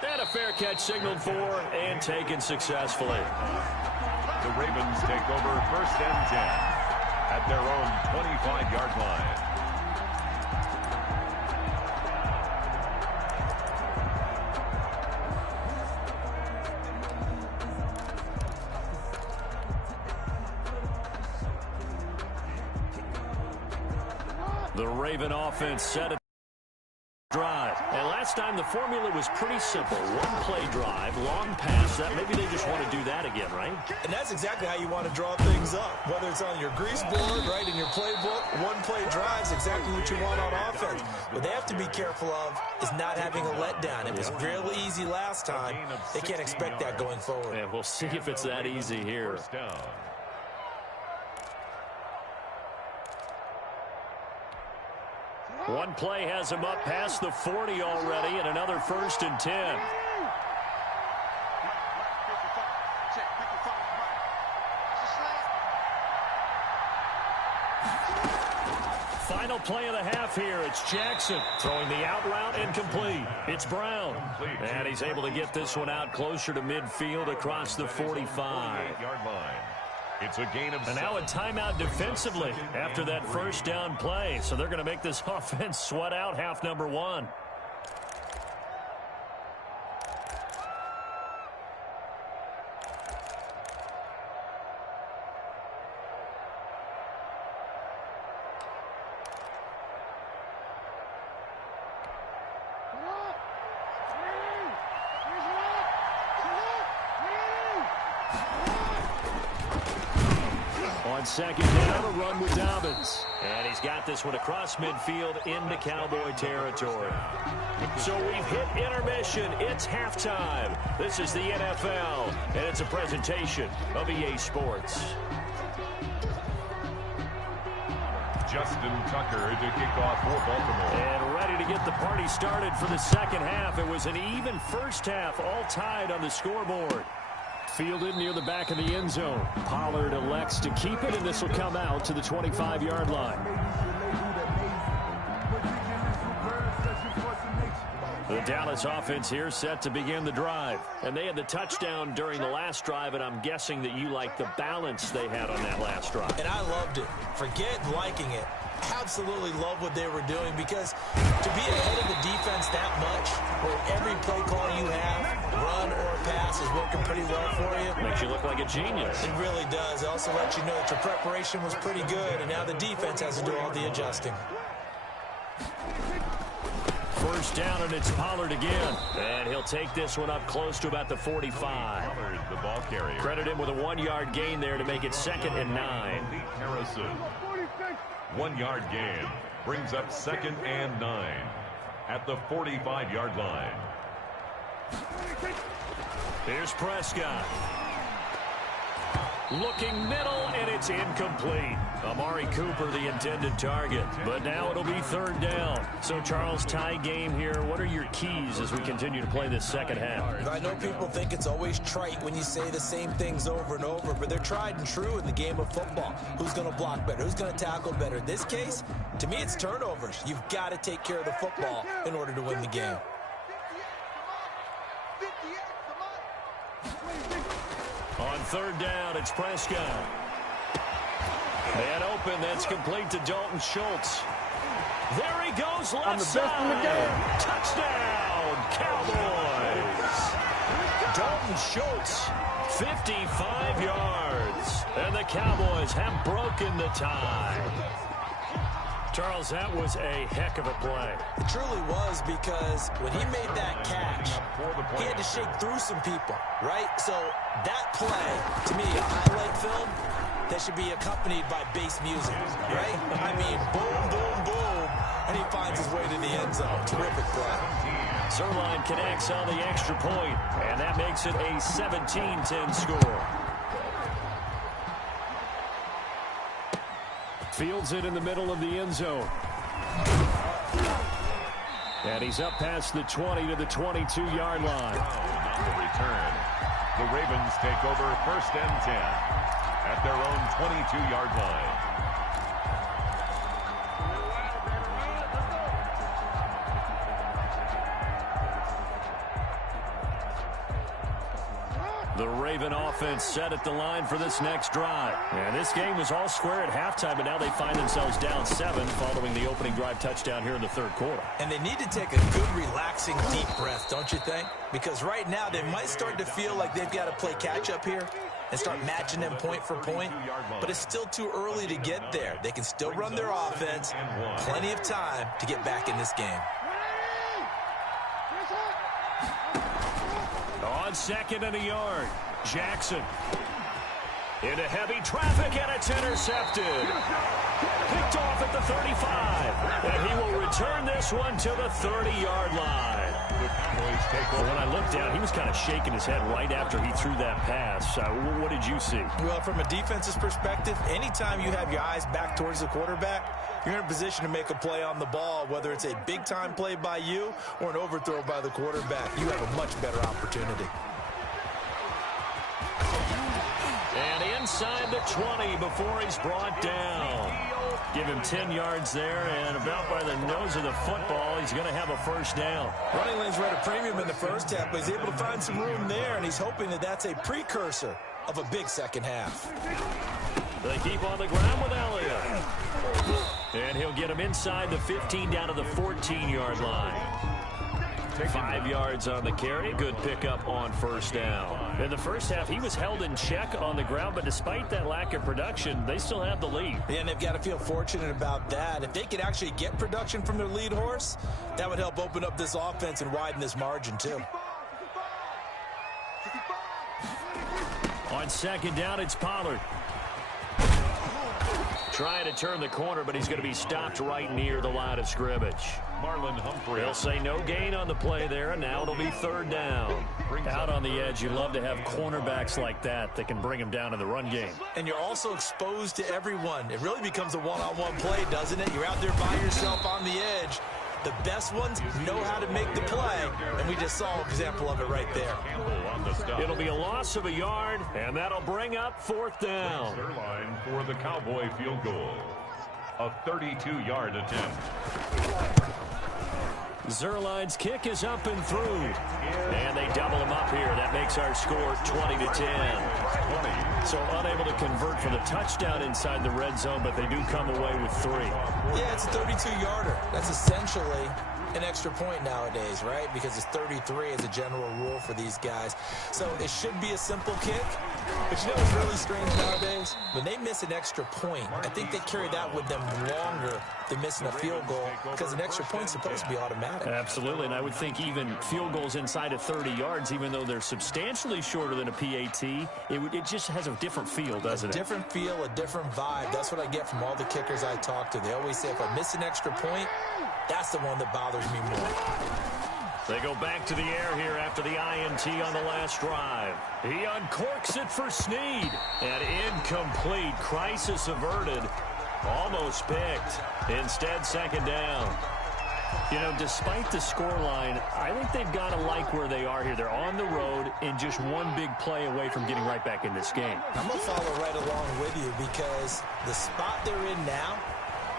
And a fair catch signaled for and taken successfully. The Ravens take over first and 10 at their own 25-yard line. The Raven offense set a drive. And last time the formula was pretty simple. One play drive, long pass. That maybe they just want to do that again, right? And that's exactly how you want to draw things up. Whether it's on your grease board, right, in your playbook, one play drive is exactly what you want on offense. What they have to be careful of is not having a letdown. It was really easy last time. They can't expect that going forward. And we'll see if it's that easy here. First down. One play has him up past the 40 already, and another first and 10. Final play of the half here. It's Jackson throwing the out route incomplete. It's Brown. And he's able to get this one out closer to midfield across the 45-yard line. It's a gain of and now a timeout defensively after that first down play. So they're going to make this offense sweat out half number one. Second down, a run with Dobbins. And he's got this one across midfield into Cowboy territory. So we've hit intermission. It's halftime. This is the NFL, and it's a presentation of EA Sports. Justin Tucker to kick off for Baltimore. And ready to get the party started for the second half. It was an even first half, all tied on the scoreboard. Fielded near the back of the end zone. Pollard elects to keep it, and this will come out to the 25-yard line. The Dallas offense here set to begin the drive. And they had the touchdown during the last drive, and I'm guessing that you like the balance they had on that last drive. And I loved it. Forget liking it. Absolutely love what they were doing, because to be ahead of the defense that much, where every play call you have, run or pass, is working pretty well for you. Makes you look like a genius. It really does. It also lets you know that your preparation was pretty good, and now the defense has to do all the adjusting. First down, and it's Pollard again. And he'll take this one up close to about the 45. Pollard, the ball carrier. Credit him with a 1-yard gain there to make it 2nd and 9. Harrison. 1-yard gain brings up 2nd and 9 at the 45-yard line. Here's Prescott. Looking middle, and it's incomplete. Amari Cooper, the intended target. But now it'll be third down. So, Charles, tie game here. What are your keys as we continue to play this second half? I know people think it's always trite when you say the same things over and over, but they're tried and true in the game of football. Who's going to block better? Who's going to tackle better? In this case, to me, it's turnovers. You've got to take care of the football in order to win the game. On third down, it's Prescott. And open, that's complete to Dalton Schultz. There he goes, left side. Touchdown, Cowboys. Dalton Schultz, 55 yards. And the Cowboys have broken the tie. Charles, that was a heck of a play. It truly was, because when he made that catch, he had to shake through some people, right? So that play, to me, a highlight film that should be accompanied by bass music, right? I mean, boom, boom, boom, and he finds his way to the end zone. Terrific play. Zerline connects on the extra point, and that makes it a 17-10 score. Fields it in the middle of the end zone. And he's up past the 20 to the 22-yard line. On the return, the Ravens take over 1st and 10 at their own 22-yard line. The Raven offense set at the line for this next drive. And this game was all square at halftime, but now they find themselves down 7 following the opening drive touchdown here in the third quarter. And they need to take a good, relaxing, deep breath, don't you think? Because right now they might start to feel like they've got to play catch-up here and start matching them point for point. But it's still too early to get there. They can still run their offense. Plenty of time to get back in this game. On second and a yard, Jackson. Into heavy traffic, and it's intercepted. Picked off at the 35. And he will return this one to the 30-yard line. When I looked down, he was kind of shaking his head right after he threw that pass. What did you see? Well, from a defense's perspective, anytime you have your eyes back towards the quarterback, you're in a position to make a play on the ball, whether it's a big-time play by you or an overthrow by the quarterback. You have a much better opportunity. And inside the 20 before he's brought down. Give him 10 yards there, and about by the nose of the football, he's going to have a first down. Running lanes were at a premium in the first half, but he's able to find some room there, and he's hoping that that's a precursor of a big second half. They keep on the ground with Elliott. And he'll get him inside the 15 down to the 14-yard line. 5 yards on the carry. Good pickup on first down. In the first half, he was held in check on the ground, but despite that lack of production, they still have the lead. Yeah, and they've got to feel fortunate about that. If they could actually get production from their lead horse, that would help open up this offense and widen this margin, too. On second down, it's Pollard. Trying to turn the corner, but he's going to be stopped right near the line of scrimmage. Marlon Humphrey. They'll say no gain on the play there, and now it'll be third down. Out on the edge, you love to have cornerbacks like that that can bring them down in the run game. And you're also exposed to everyone. It really becomes a one-on-one play, doesn't it? You're out there by yourself on the edge. The best ones know how to make the play, and we just saw an example of it right there. It'll be a loss of a yard, and that'll bring up fourth down. Line for the Cowboy field goal. A 32-yard attempt. Zerline's kick is up and through. And they double him up here. That makes our score 20-10. So unable to convert for the touchdown inside the red zone, but they do come away with 3. Yeah, it's a 32-yarder. That's essentially an extra point nowadays, right? Because it's 33 as a general rule for these guys. So it should be a simple kick. But you know what's really strange nowadays? When they miss an extra point, I think they carry that with them longer than missing a field goal, because an extra point's supposed to be automatic. Absolutely, and I would think even field goals inside of 30 yards, even though they're substantially shorter than a PAT, it just has a different feel, doesn't it? A different feel, a different vibe. That's what I get from all the kickers I talk to. They always say if I miss an extra point, that's the one that bothers me more. They go back to the air here after the INT on the last drive. He uncorks it for Snead. And incomplete. Crisis averted. Almost picked. Instead, second down. You know, despite the scoreline, I think they've got to like where they are here. They're on the road and just one big play away from getting right back in this game. I'm going to follow right along with you because the spot they're in now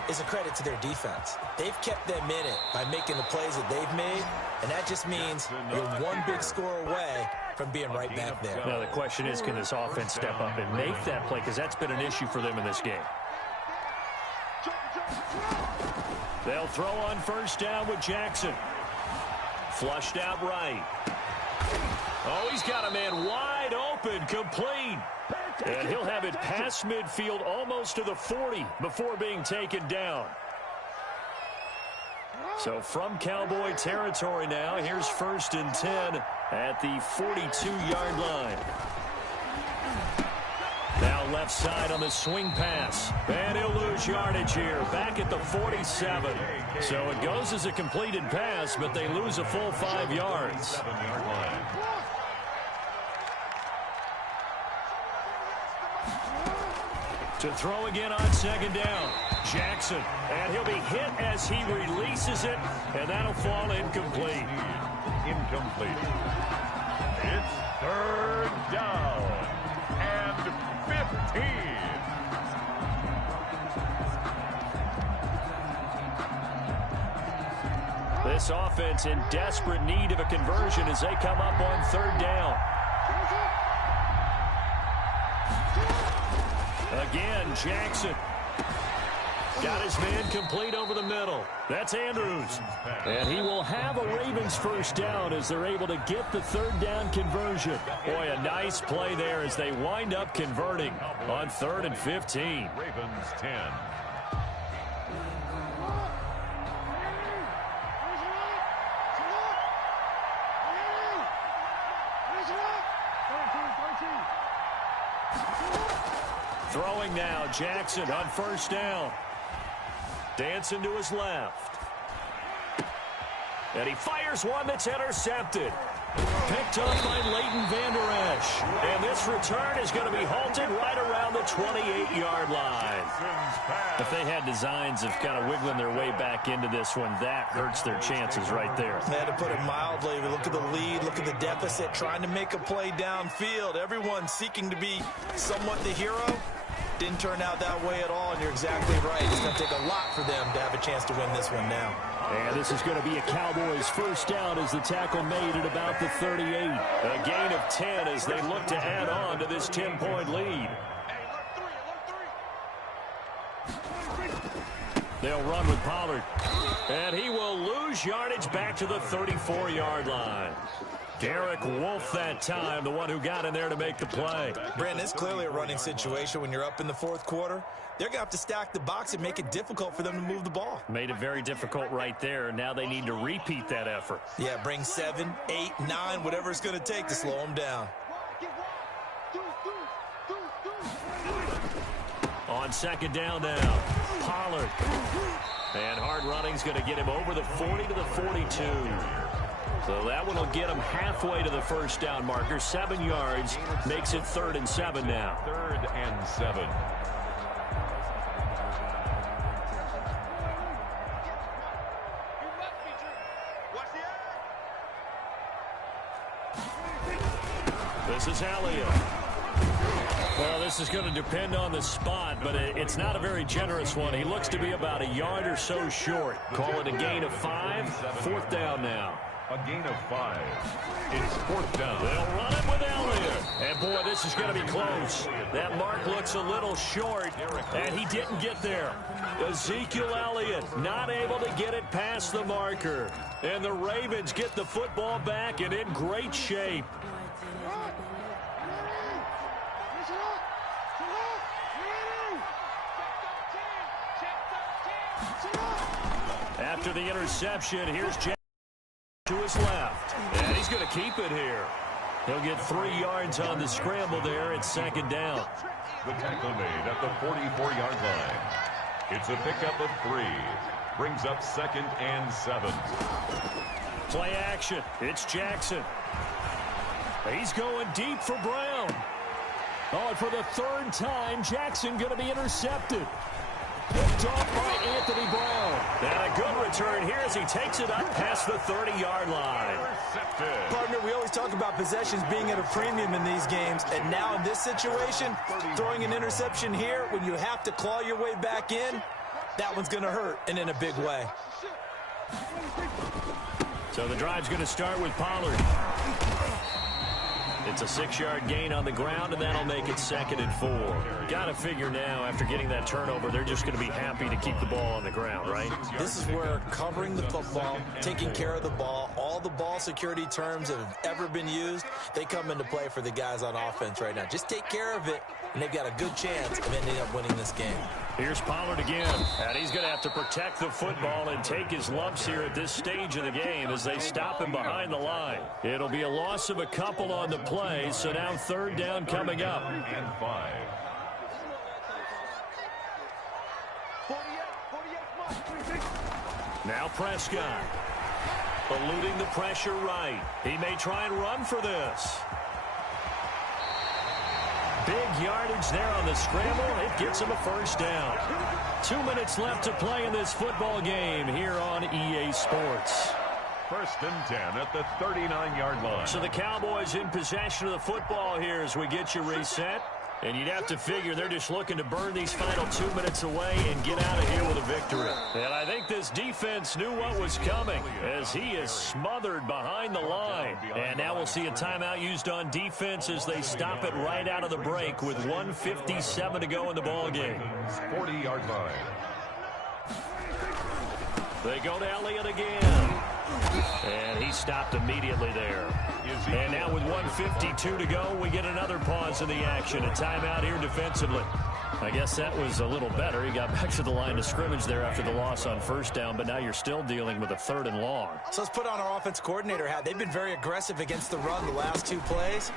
is a credit to their defense. They've kept them in it by making the plays that they've made, and that just means you're one big score away from being right back there. Now, the question is, can this offense step up and make that play? Because that's been an issue for them in this game. They'll throw on first down with Jackson. Flushed out right. Oh, he's got a man wide open, complete. And he'll have it past midfield almost to the 40 before being taken down. So from Cowboy territory now, here's 1st and 10 at the 42-yard line. Now left side on the swing pass. And he'll lose yardage here. Back at the 47. So it goes as a completed pass, but they lose a full 5 yards. To throw again on second down. Jackson. And he'll be hit as he releases it. And that'll fall incomplete. Incomplete. It's 3rd down. And 15. This offense in desperate need of a conversion as they come up on 3rd down. Again, Jackson. Got his man complete over the middle. That's Andrews. And he will have a Ravens first down as they're able to get the 3rd down conversion. Boy, a nice play there as they wind up converting on 3rd and 15. Ravens 10. Throwing now, Jackson on first down. Dancing to his left. And he fires one that's intercepted. Picked up by Leighton Vander Esch. And this return is going to be halted right around the 28-yard line. If they had designs of kind of wiggling their way back into this one, that hurts their chances right there. They had to put it mildly. Look at the lead, look at the deficit, trying to make a play downfield. Everyone seeking to be somewhat the hero. Didn't turn out that way at all, and you're exactly right. It's going to take a lot for them to have a chance to win this one now. And this is going to be a Cowboys first down as the tackle made at about the 38. A gain of 10 as they look to add on to this 10-point lead. They'll run with Pollard. And he will lose yardage back to the 34-yard line. Derek Wolfe that time, the one who got in there to make the play. Brandon, it's clearly a running situation when you're up in the 4th quarter. They're going to have to stack the box and make it difficult for them to move the ball. Made it very difficult right there. Now they need to repeat that effort. Yeah, bring 7, 8, 9, whatever it's going to take to slow them down. On second down now, Pollard. And hard running's going to get him over the 40 to the 42. So that one will get him halfway to the first down marker. 7 yards makes it 3rd and 7 now. 3rd and 7. This is Elliott. Well, this is going to depend on the spot, but it's not a very generous one. He looks to be about a yard or so short. Call it a gain of 5. 4th down now. A gain of 5. It's 4th down. They'll run it with Elliott. And, boy, this is going to be close. That mark looks a little short, and he didn't get there. Ezekiel Elliott not able to get it past the marker. And the Ravens get the football back and in great shape. After the interception, here's Jack to his left. And he's going to keep it here. He'll get 3 yards on the scramble there at second down. The tackle made at the 44-yard line. It's a pickup of 3. Brings up 2nd and 7. Play action. It's Jackson. He's going deep for Brown. Oh, and for the third time, Jackson going to be intercepted. Picked off by Anthony Brown. And a good return here as he takes it up past the 30-yard line. Partner, we always talk about possessions being at a premium in these games, and now in this situation, throwing an interception here when you have to claw your way back in, that one's going to hurt, and in a big way. So the drive's going to start with Pollard. It's a 6-yard gain on the ground, and that'll make it 2nd and 4. Got to figure now, after getting that turnover, they're just going to be happy to keep the ball on the ground, right? This is where covering the football, taking care of the ball, all the ball security terms that have ever been used, they come into play for the guys on offense right now. Just take care of it, and they've got a good chance of ending up winning this game. Here's Pollard again, and he's going to have to protect the football and take his lumps here at this stage of the game as they stop him behind the line. It'll be a loss of a couple on the play, so now 3rd down coming up. And 5. Now Prescott, eluding the pressure right. He may try and run for this. Big yardage there on the scramble. It gets him a 1st down. 2 minutes left to play in this football game here on EA Sports. 1st and 10 at the 39-yard line. So the Cowboys in possession of the football here as we get you reset. And you'd have to figure they're just looking to burn these final 2 minutes away and get out of here with a victory. And I think this defense knew what was coming as he is smothered behind the line. And now we'll see a timeout used on defense as they stop it right out of the break with 1:57 to go in the ballgame. 40-yard line. They go to Elliott again. And he stopped immediately there. And now with 1:52 to go, we get another pause in the action. A timeout here defensively. I guess that was a little better. He got back to the line of scrimmage there after the loss on 1st down, but now you're still dealing with a 3rd and long. So let's put on our offense coordinator hat. They've been very aggressive against the run the last 2 plays.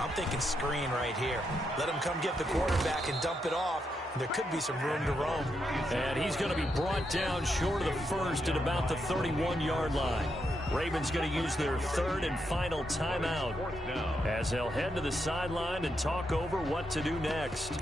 I'm thinking screen right here. Let him come get the quarterback and dump it off. There could be some room to roam. And he's going to be brought down short of the 1st at about the 31-yard line. Ravens going to use their 3rd and final timeout as they'll head to the sideline and talk over what to do next.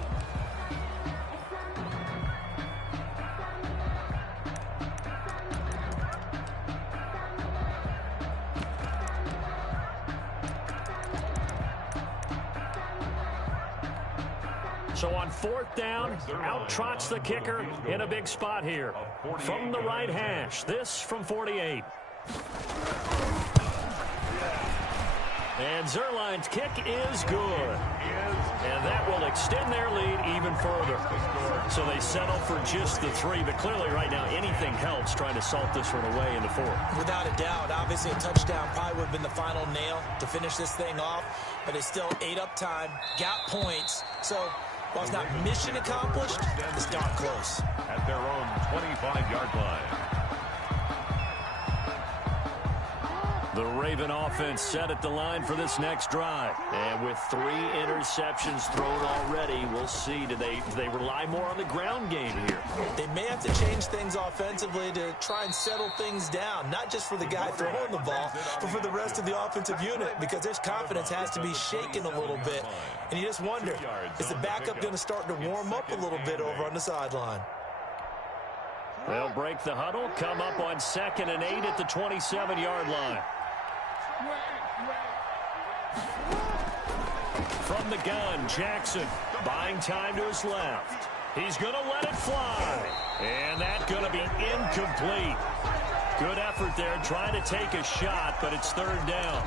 So on 4th down, out trots the kicker in a big spot here. From the right hash, this from 48. And Zerline's kick is good. And that will extend their lead even further. So they settle for just the 3, but clearly right now anything helps trying to salt this one away in the 4th. Without a doubt, obviously a touchdown probably would have been the final nail to finish this thing off, but it's still 8 up time, got points. So while it's not mission accomplished, it's darn close. At their own 25-yard line. The Raven offense set at the line for this next drive. And with 3 interceptions thrown already, we'll see. Do they rely more on the ground game here? They may have to change things offensively to try and settle things down, not just for the guy throwing the ball, but for the rest of the offensive unit, because their confidence has to be shaken a little bit. And you just wonder, is the backup going to start to warm up a little bit over on the sideline? They'll break the huddle, come up on 2nd and 8 at the 27-yard line. From the gun, Jackson buying time to his left. He's going to let it fly. And that's going to be incomplete. Good effort there trying to take a shot, but it's 3rd down.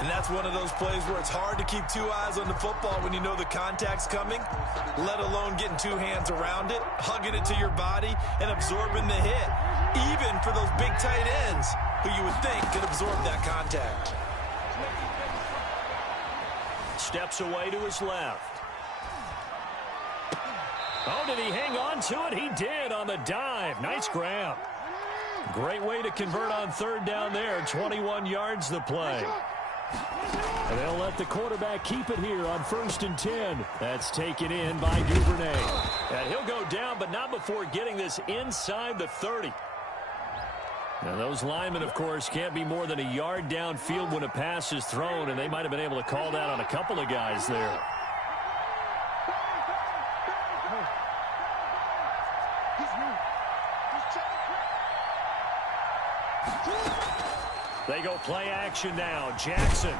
And that's one of those plays where it's hard to keep 2 eyes on the football when you know the contact's coming, let alone getting 2 hands around it, hugging it to your body, and absorbing the hit, even for those big tight ends who you would think could absorb that contact. Steps away to his left. Oh, did he hang on to it? He did on the dive. Nice grab. Great way to convert on 3rd down there. 21 yards the play. And they'll let the quarterback keep it here on 1st and 10. That's taken in by Duvernay. And he'll go down, but not before getting this inside the 30. Now, those linemen, of course, can't be more than a yard downfield when a pass is thrown, and they might have been able to call that on a couple of guys there. They go play action now. Jackson.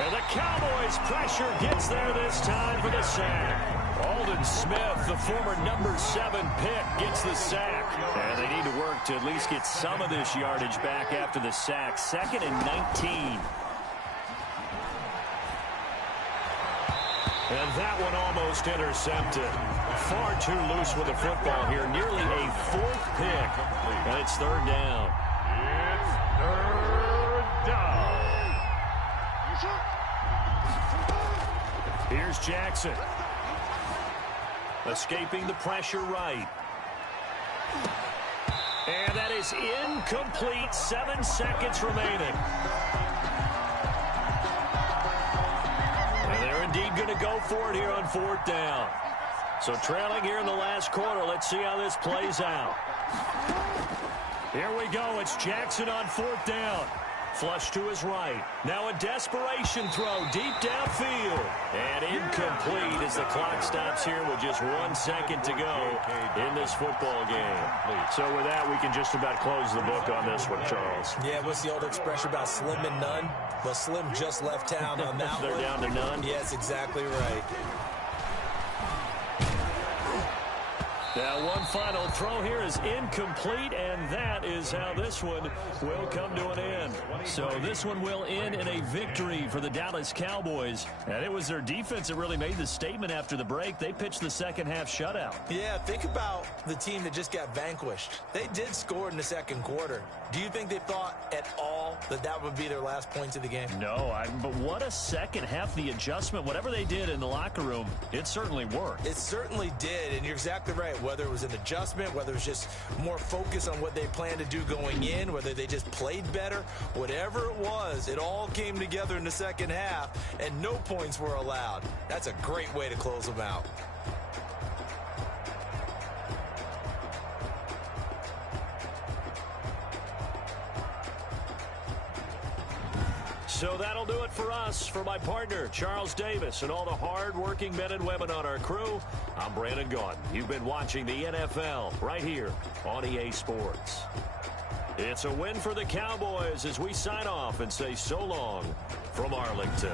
And the Cowboys pressure gets there this time for the sack. Aldon Smith, the former number 7 pick, gets the sack. And they need to work to at least get some of this yardage back after the sack. 2nd and 19. And that one almost intercepted. Far too loose with the football here. Nearly a 4th pick. And it's 3rd down. It's 3rd down. Here's Jackson. Escaping the pressure right. And that is incomplete. 7 seconds remaining. And they're indeed going to go for it here on 4th down. So trailing here in the last quarter. Let's see how this plays out. Here we go. It's Jackson on 4th down. Flush to his right. Now a desperation throw deep downfield. And incomplete as the clock stops here with just 1 second to go in this football game. So with that, we can just about close the book on this one, Charles. Yeah, what's the old expression about slim and none? Well, Slim just left town on that They're one. down to none? Yes, exactly right. Now one final throw here is incomplete, and that is how this one will come to an end. So this one will end in a victory for the Dallas Cowboys. And it was their defense that really made the statement after the break. They pitched the second half shutout. Yeah, think about the team that just got vanquished. They did score in the 2nd quarter. Do you think they thought at all that that would be their last points of the game? No, but what a second half. The adjustment, whatever they did in the locker room, it certainly worked. It certainly did, and you're exactly right. Whether it was an adjustment, whether it was just more focus on what they planned to do going in, whether they just played better, whatever it was, it all came together in the second half, and no points were allowed. That's a great way to close them out. So that'll do it for us. For my partner, Charles Davis, and all the hard-working men and women on our crew, I'm Brandon Gaudin. You've been watching the NFL right here on EA Sports. It's a win for the Cowboys as we sign off and say so long from Arlington.